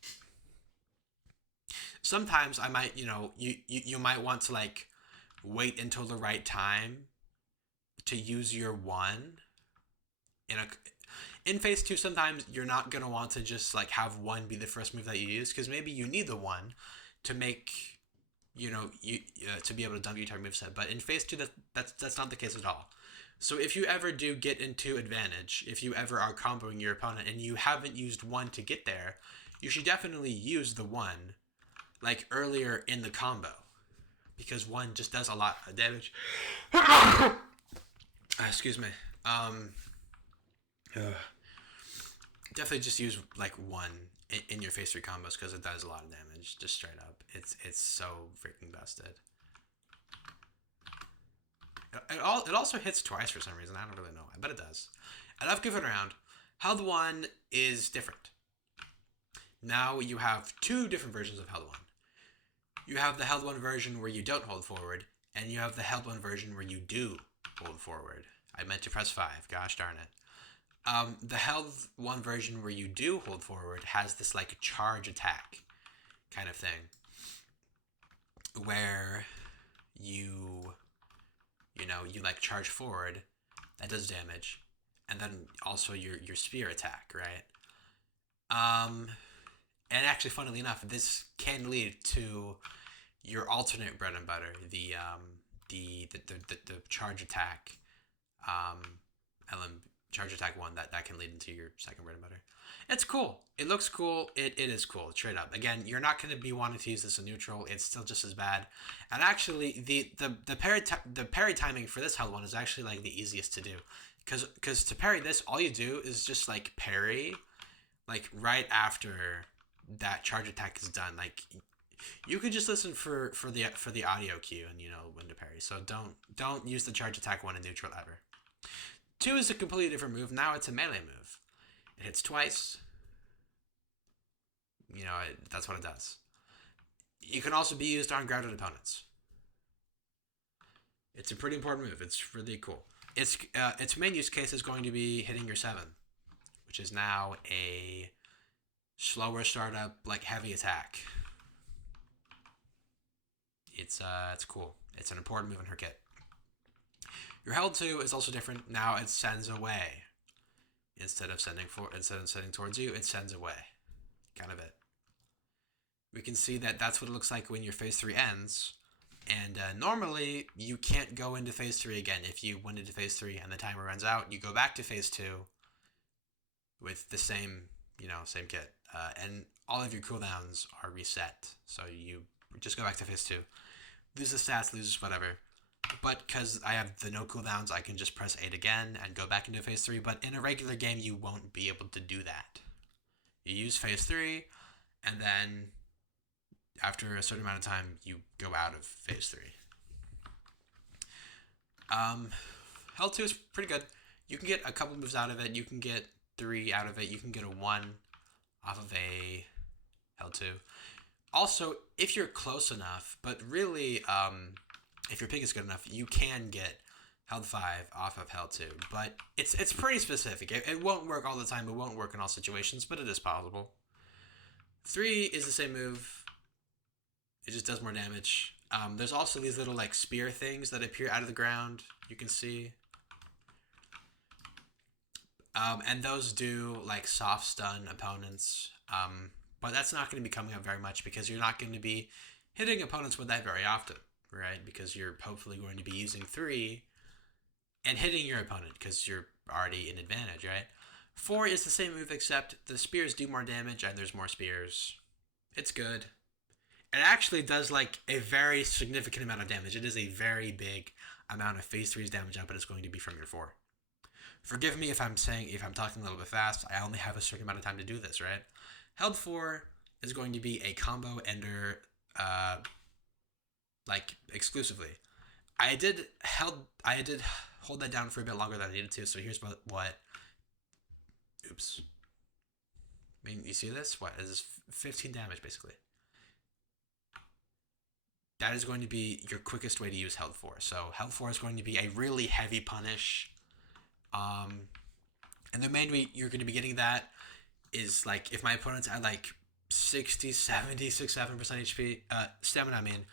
sometimes I might, you might want to, like, wait until the right time to use your 1 in phase 2. Sometimes you're not going to want to just, like, have 1 be the first move that you use, because maybe you need the 1 to make, to be able to dump your entire moveset. But in phase 2, that's not the case at all. So if you ever do get into advantage, if you ever are comboing your opponent and you haven't used 1 to get there, you should definitely use the 1, like, earlier in the combo, because 1 just does a lot of damage. Excuse me. Definitely just use, like, 1 in your phase 3 combos, because it does a lot of damage, just straight up. It's so freaking busted. It also hits twice for some reason. I don't really know why, but it does. Enough goofing around. Held 1 is different. Now you have 2 different versions of Held 1. You have the Held 1 version where you don't hold forward, and you have the Held 1 version where you do hold forward. I meant to press 5. Gosh darn it. The Held 1 version where you do hold forward has this, like, charge attack kind of thing, where you like, charge forward, that does damage, and then also your spear attack, right? And actually, funnily enough, this can lead to your alternate bread and butter, the charge attack, charge attack 1 that can lead into your second bread and butter. It's cool. It looks cool. It is cool, straight up. Again, you're not going to be wanting to use this in neutral. It's still just as bad. And actually, the parry timing for this Held 1 is actually, like, the easiest to do, because to parry this, all you do is just, like, parry, like, right after that charge attack is done. Like, you could just listen for the audio cue and when to parry. So don't use the charge attack 1 in neutral ever. 2 is a completely different move. Now it's a melee move. It hits twice. That's what it does. It can also be used on grounded opponents. It's a pretty important move. It's really cool. Its main use case is going to be hitting your 7, which is now a slower startup, like, heavy attack. It's cool. It's an important move in her kit. Your Held 2 is also different. Now it sends away. Instead of sending towards you, it sends away. Kind of it. We can see that that's what it looks like when your phase 3 ends. And normally, you can't go into phase 3 again. If you went into phase 3 and the timer runs out, you go back to phase 2 with the same kit. And all of your cooldowns are reset. So you just go back to phase 2. Lose the stats, lose whatever. But because I have the no cooldowns, I can just press 8 again and go back into phase 3. But in a regular game, you won't be able to do that. You use phase 3, and then after a certain amount of time, you go out of phase 3. Held 2 is pretty good. You can get a couple moves out of it. You can get 3 out of it. You can get a 1 off of a Held 2. Also, if you're close enough, but really, if your pick is good enough, you can get Held 5 off of Held 2. But it's pretty specific. It won't work all the time. It won't work in all situations, but it is possible. 3 is the same move. It just does more damage. There's also these little, like, spear things that appear out of the ground. You can see. And those do, like, soft stun opponents. But that's not going to be coming up very much, because you're not going to be hitting opponents with that very often, right? Because you're hopefully going to be using 3 and hitting your opponent, because you're already in advantage, right? 4 is the same move, except the spears do more damage and there's more spears. It's good. It actually does, like, a very significant amount of damage. It is a very big amount of phase 3's damage output is going to be from your 4. Forgive me if I'm talking a little bit fast. I only have a certain amount of time to do this, right? Held 4 is going to be a combo ender, like, exclusively. I did hold that down for a bit longer than I needed to, so here's what oops. I mean, you see this? What is this? 15 damage, basically. that is going to be your quickest way to use held 4. So held 4 is going to be a really heavy punish. And the main way you're going to be getting that is like if my opponent's at like 60, 70, 6, 7% HP, stamina, I mean,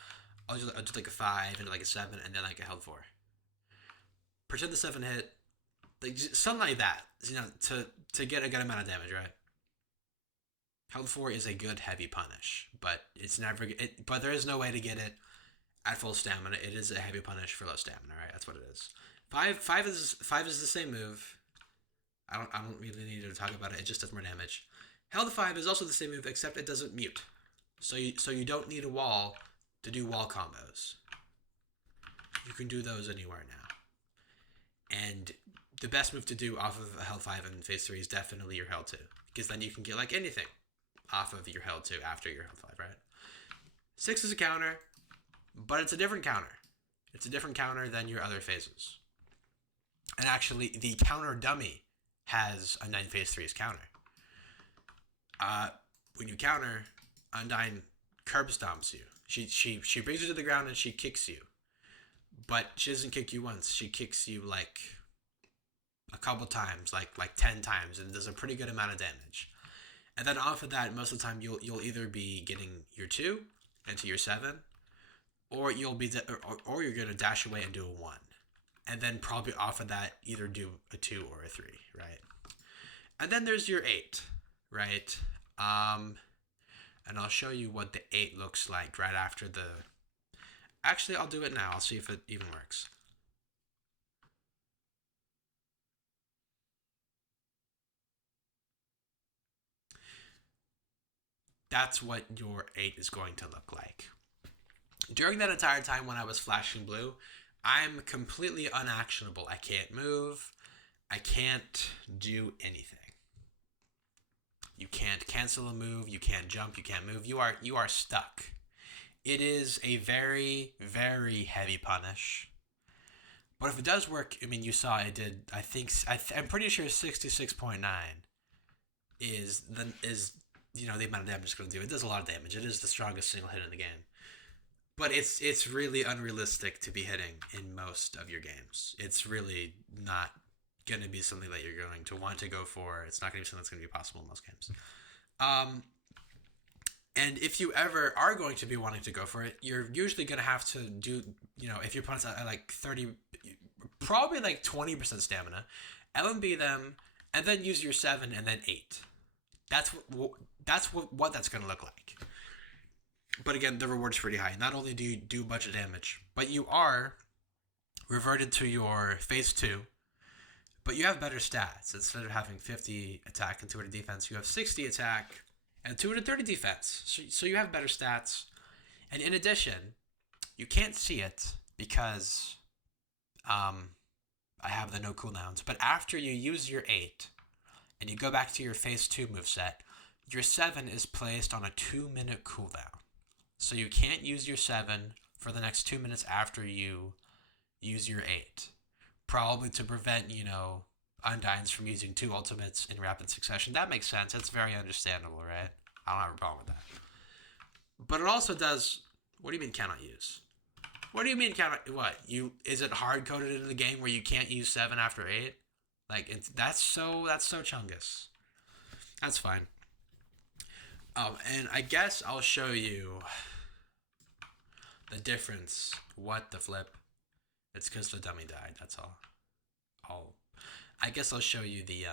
I'll do like a 5 and like a 7 and then like a held 4. Pretend the 7 hit, like something like that, you know, to get a good amount of damage, right? Held 4 is a good heavy punish, but it's never. But there is no way to get it at full stamina. It is a heavy punish for low stamina, right? That's what it is. Five is the same move. I don't really need to talk about it. It just does more damage. Held 5 is also the same move, except it doesn't mute. So you don't need a wall to do wall combos. You can do those anywhere now. And the best move to do off of a held 5 in phase 3 is definitely your held 2, because then you can get like anything off of your held 2 after your held 5, right? 6 is a counter, but it's a different counter. It's a different counter than your other phases. And actually, the counter dummy has Undyne phase 3's counter. When you counter, Undyne curb stomps you. She brings you to the ground and she kicks you. But she doesn't kick you once. She kicks you like a couple times, like 10 times, and does a pretty good amount of damage. And then off of that, most of the time you'll either be getting your 2 into your 7, or you'll be or you're gonna dash away and do a 1, and then probably off of that either do a 2 or a 3, right? And then there's your 8, right? And I'll show you what the 8 looks like right after the. Actually, I'll do it now. I'll see if it even works. That's what your 8 is going to look like. During that entire time when I was flashing blue, I'm completely unactionable. I can't move. I can't do anything. You can't cancel a move. You can't jump. You can't move. You are stuck. It is a very, very heavy punish. But if it does work, I mean, you saw it did. I'm pretty sure 66.9 is the amount of damage it's going to do. It does a lot of damage. It is the strongest single hit in the game. But it's really unrealistic to be hitting in most of your games. It's really not going to be something that you're going to want to go for. It's not going to be something that's going to be possible in most games. And if you ever are going to be wanting to go for it, you're usually going to have to do, if your opponent's at like 30, probably like 20% stamina, LMB them, and then use your 7 and then 8. That's what that's going to look like. But again, the reward's pretty high. Not only do you do a bunch of damage, but you are reverted to your phase 2, but you have better stats. Instead of having 50 attack and 200 defense, you have 60 attack and 230 defense. So you have better stats. And in addition, you can't see it because I have the no cooldowns. But after you use your 8 and you go back to your phase 2 moveset, your 7 is placed on a 2-minute cooldown. So you can't use your 7 for the next 2 minutes after you use your 8. Probably to prevent, Undynes from using 2 ultimates in rapid succession. That makes sense. That's very understandable, right? I don't have a problem with that. But it also does. What do you mean cannot use? What do you mean cannot? What is it hard coded into the game where you can't use 7 after 8? Like that's so chungus. That's fine. Oh, and I guess I'll show you the difference. What the flip? It's because the dummy died. That's all. I guess I'll show you the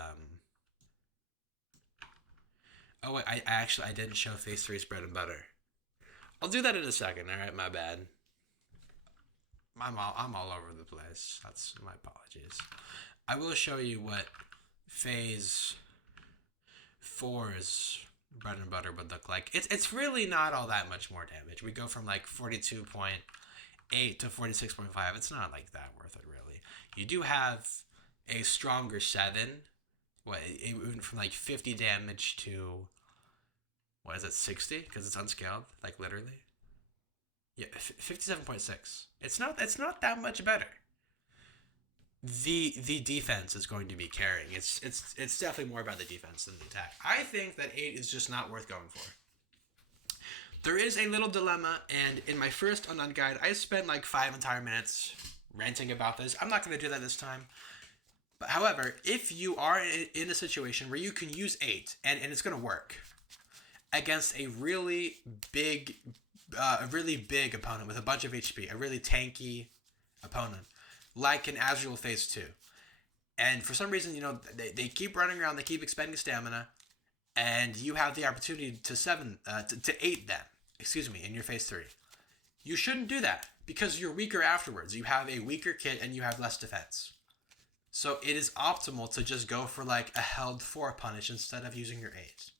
Oh wait, I didn't show phase 3's bread and butter. I'll do that in a second. All right, my bad. I'm all over the place. That's my apologies. I will show you what phase 4's bread and butter would look like. It's really not all that much more damage. We go from like 42.8 to 46.5. It's not like that worth it really. You do have a stronger 7. Even from like 50 damage to, 60? Because it's unscaled, like literally. Yeah, 57.6. It's not that much better. The defense is going to be carrying. It's definitely more about the defense than the attack. I think that 8 is just not worth going for. there is a little dilemma, and in my first Undying guide, I spent like 5 entire minutes ranting about this. I'm not going to do that this time. But however, if you are in a situation where you can use 8, and it's going to work against a really big opponent with a bunch of HP, a really tanky opponent, like an Azrael Phase 2. And for some reason, they keep running around, they keep expending stamina, and you have the opportunity to 8 them, in your Phase 3. You shouldn't do that, because you're weaker afterwards. You have a weaker kit, and you have less defense. So it is optimal to just go for like a held 4 punish instead of using your 8.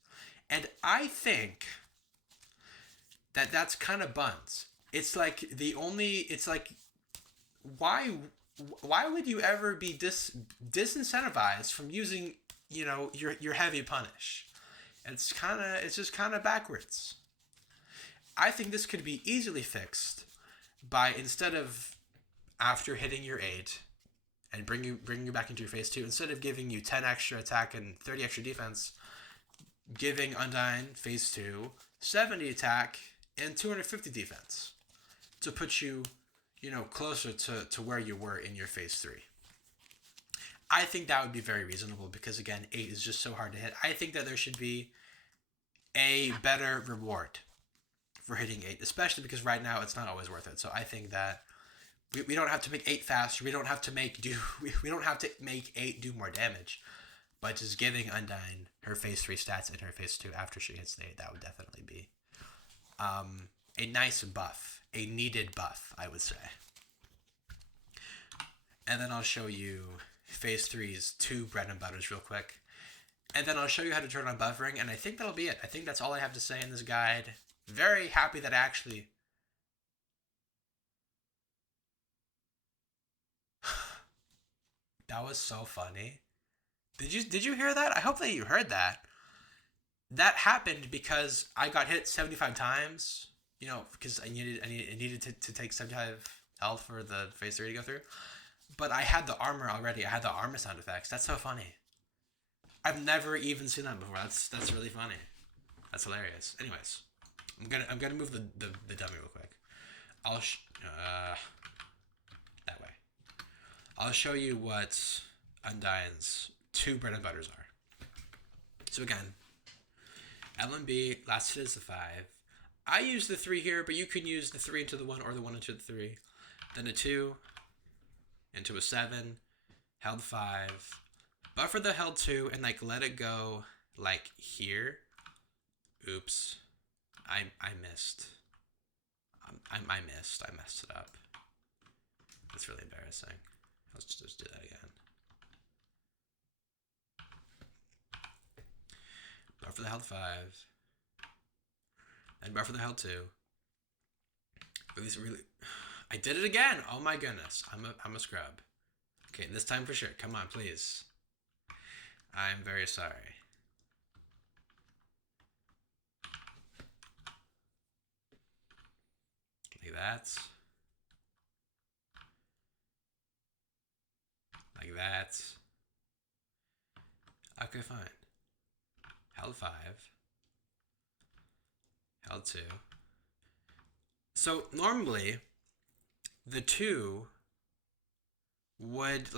And I think that's kind of buns. It's like why would you ever be disincentivized from using, your heavy punish? It's just kind of backwards. I think this could be easily fixed by, instead of after hitting your 8 and bring you back into your Phase 2, instead of giving you 10 extra attack and 30 extra defense, giving Undyne Phase 2 70 attack and 250 defense to put you, closer to where you were in your Phase 3. I think that would be very reasonable because, again, 8 is just so hard to hit. I think that there should be a better reward for hitting 8, especially because right now it's not always worth it. So I think that we don't have to make 8 faster. We don't have to make 8 do more damage. But just giving Undyne her Phase 3 stats in her Phase 2 after she hits the 8, that would definitely be a nice buff. A needed buff, I would say. And then I'll show you Phase 3's 2 bread and butters real quick. And then I'll show you how to turn on buffering, and I think that'll be it. I think that's all I have to say in this guide. Very happy that I actually... That was so funny. Did you hear that? I hope that you heard that. That happened because I got hit 75 times. Because I needed to take 75 health for the Phase 3 to go through. But I had the armor already. I had the armor sound effects. That's so funny. I've never even seen that before. That's really funny. That's hilarious. Anyways, I'm gonna move the dummy real quick. That way. I'll show you what Undyne's 2 bread and butters are. So again, LMB, last hit is the 5. I use the 3 here, but you can use the 3 into the 1 or the 1 into the 3. Then a 2 into a 7, held 5. Buffer the held 2 and let it go here. Oops. I missed. I missed. I messed it up. That's really embarrassing. Let's just do that again. Buffer the held 5. And buffer the held 2. Really, I did it again. Oh my goodness. I'm a scrub. Okay, this time for sure. Come on, please. I'm very sorry. Like that. Like that. Okay, fine. Held 5. Held 2. So normally, the 2 would,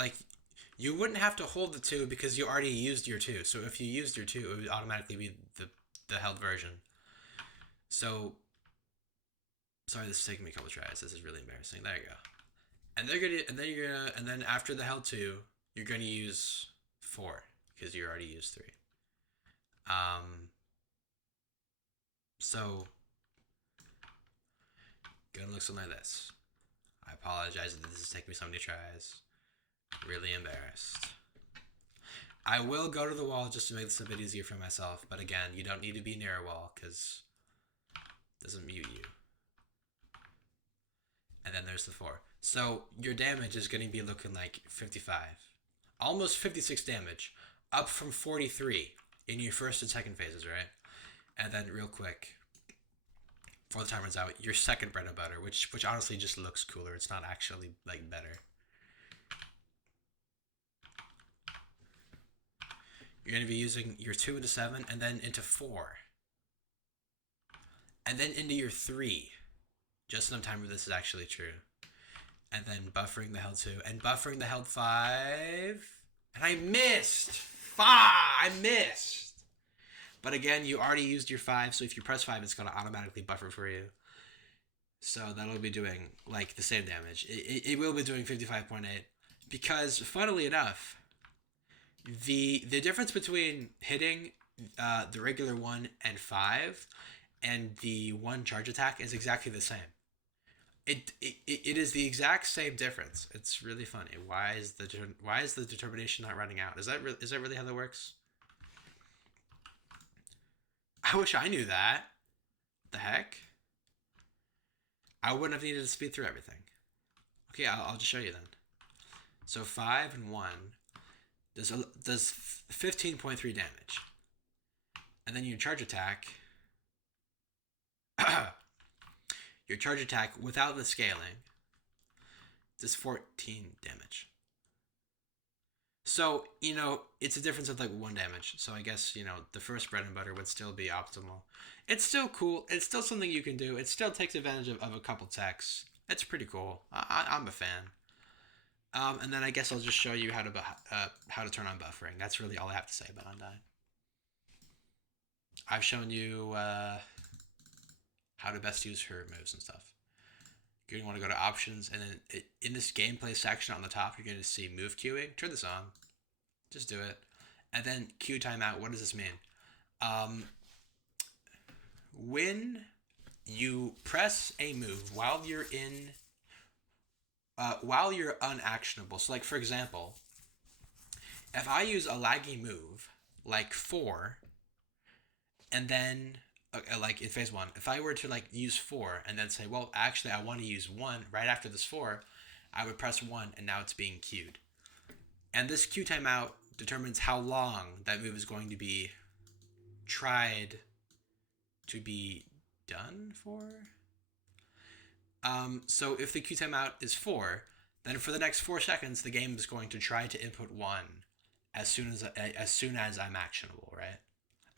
you wouldn't have to hold the 2 because you already used your 2. So if you used your 2, it would automatically be the held version. So, sorry, this is taking me a couple tries. This is really embarrassing. There you go. And then after the held 2, you're gonna use 4 because you already used 3. So gonna look something like this. I apologize that this is taking me so many tries. Really embarrassed. I will go to the wall just to make this a bit easier for myself, but again, you don't need to be near a wall because it doesn't mute you. And then there's the 4. So your damage is going to be looking like 55. Almost 56 damage, up from 43 in your first and second phases, right? And then real quick, before the time runs out, your second bread and butter, which honestly just looks cooler. It's not actually better. You're going to be using your 2 into 7 and then into 4. and then into your 3, just enough time where this is actually true. And then buffering the held 2, and buffering the held 5, and I missed! I missed! But again, you already used your 5, so if you press 5, it's going to automatically buffer for you. So that'll be doing, like, the same damage. It will be doing 55.8, because, funnily enough, the difference between hitting the regular 1 and 5 and the 1 charge attack is exactly the same. It is the exact same difference. It's really funny. Why is the determination not running out? Is that really how that works? I wish I knew that. The heck? I wouldn't have needed to speed through everything. Okay, I'll just show you then. So 5 and 1 does 15.3 damage, and then your charge attack. Your charge attack without the scaling does 14 damage. So, it's a difference of like 1 damage. So I guess, the first bread and butter would still be optimal. It's still cool. It's still something you can do. It still takes advantage of a couple techs. It's pretty cool. I'm a fan. And then I guess I'll just show you how to turn on buffering. That's really all I have to say about Undyne. I've shown you how to best use her moves and stuff. You're going to want to go to options, and then in this gameplay section on the top, you're going to see move queuing. Turn this on. Just do it. And then queue timeout. What does this mean? When you press a move while you're unactionable. So like, for example, if I use a laggy move like 4, and then like in phase 1, if I were to like use 4 and then say, well, actually I want to use 1 right after this 4, I would press 1 and now it's being queued. And this queue timeout determines how long that move is going to be tried to be done for. So if the queue timeout is 4, then for the next 4 seconds, the game is going to try to input 1 as soon as I'm actionable, right?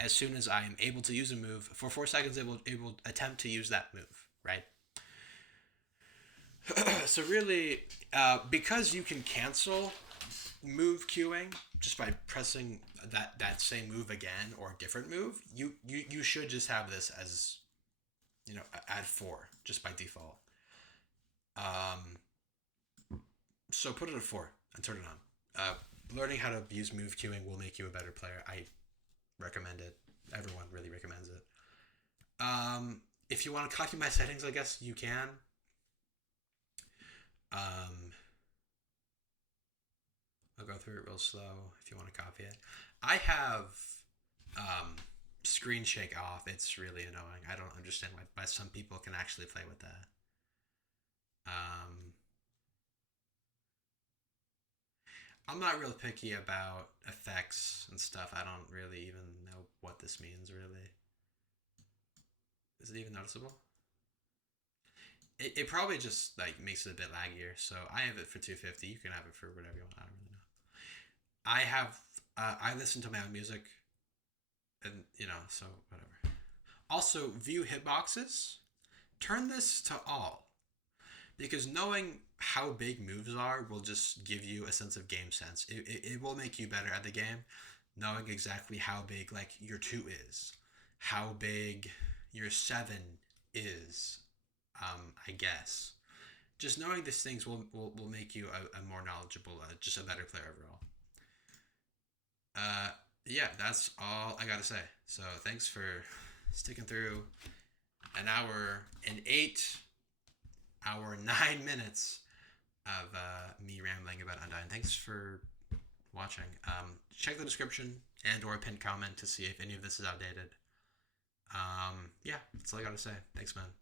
As soon as I am able to use a move, for 4 seconds, it will attempt to use that move, right? So really, because you can cancel move queuing just by pressing that same move again or a different move, you should just have this as, add 4 just by default. So put it at 4 and turn it on. Learning how to use move queuing will make you a better player. I recommend it. Everyone really recommends it. If you want to copy my settings, I guess you can. I'll go through it real slow if you want to copy it. I have screen shake off. It's really annoying. I don't understand why some people can actually play with that. I'm not real picky about effects and stuff. I don't really even know what this means, really. Is it even noticeable? It probably just like makes it a bit laggier. So I have it for 250. You can have it for whatever you want. I don't really know. I listen to my own music, and so whatever. Also, view hitboxes. Turn this to all, because knowing how big moves are will just give you a sense of game sense. It will make you better at the game, knowing exactly how big like your 2 is, how big your 7 is. I guess just knowing these things will make you a more knowledgeable, just a better player overall. Yeah, that's all I gotta say. So thanks for sticking through an hour and 9 minutes of me rambling about Undyne. Thanks for watching. Check the description and or pinned comment to see if any of this is outdated. Yeah, that's all I gotta say. Thanks, man.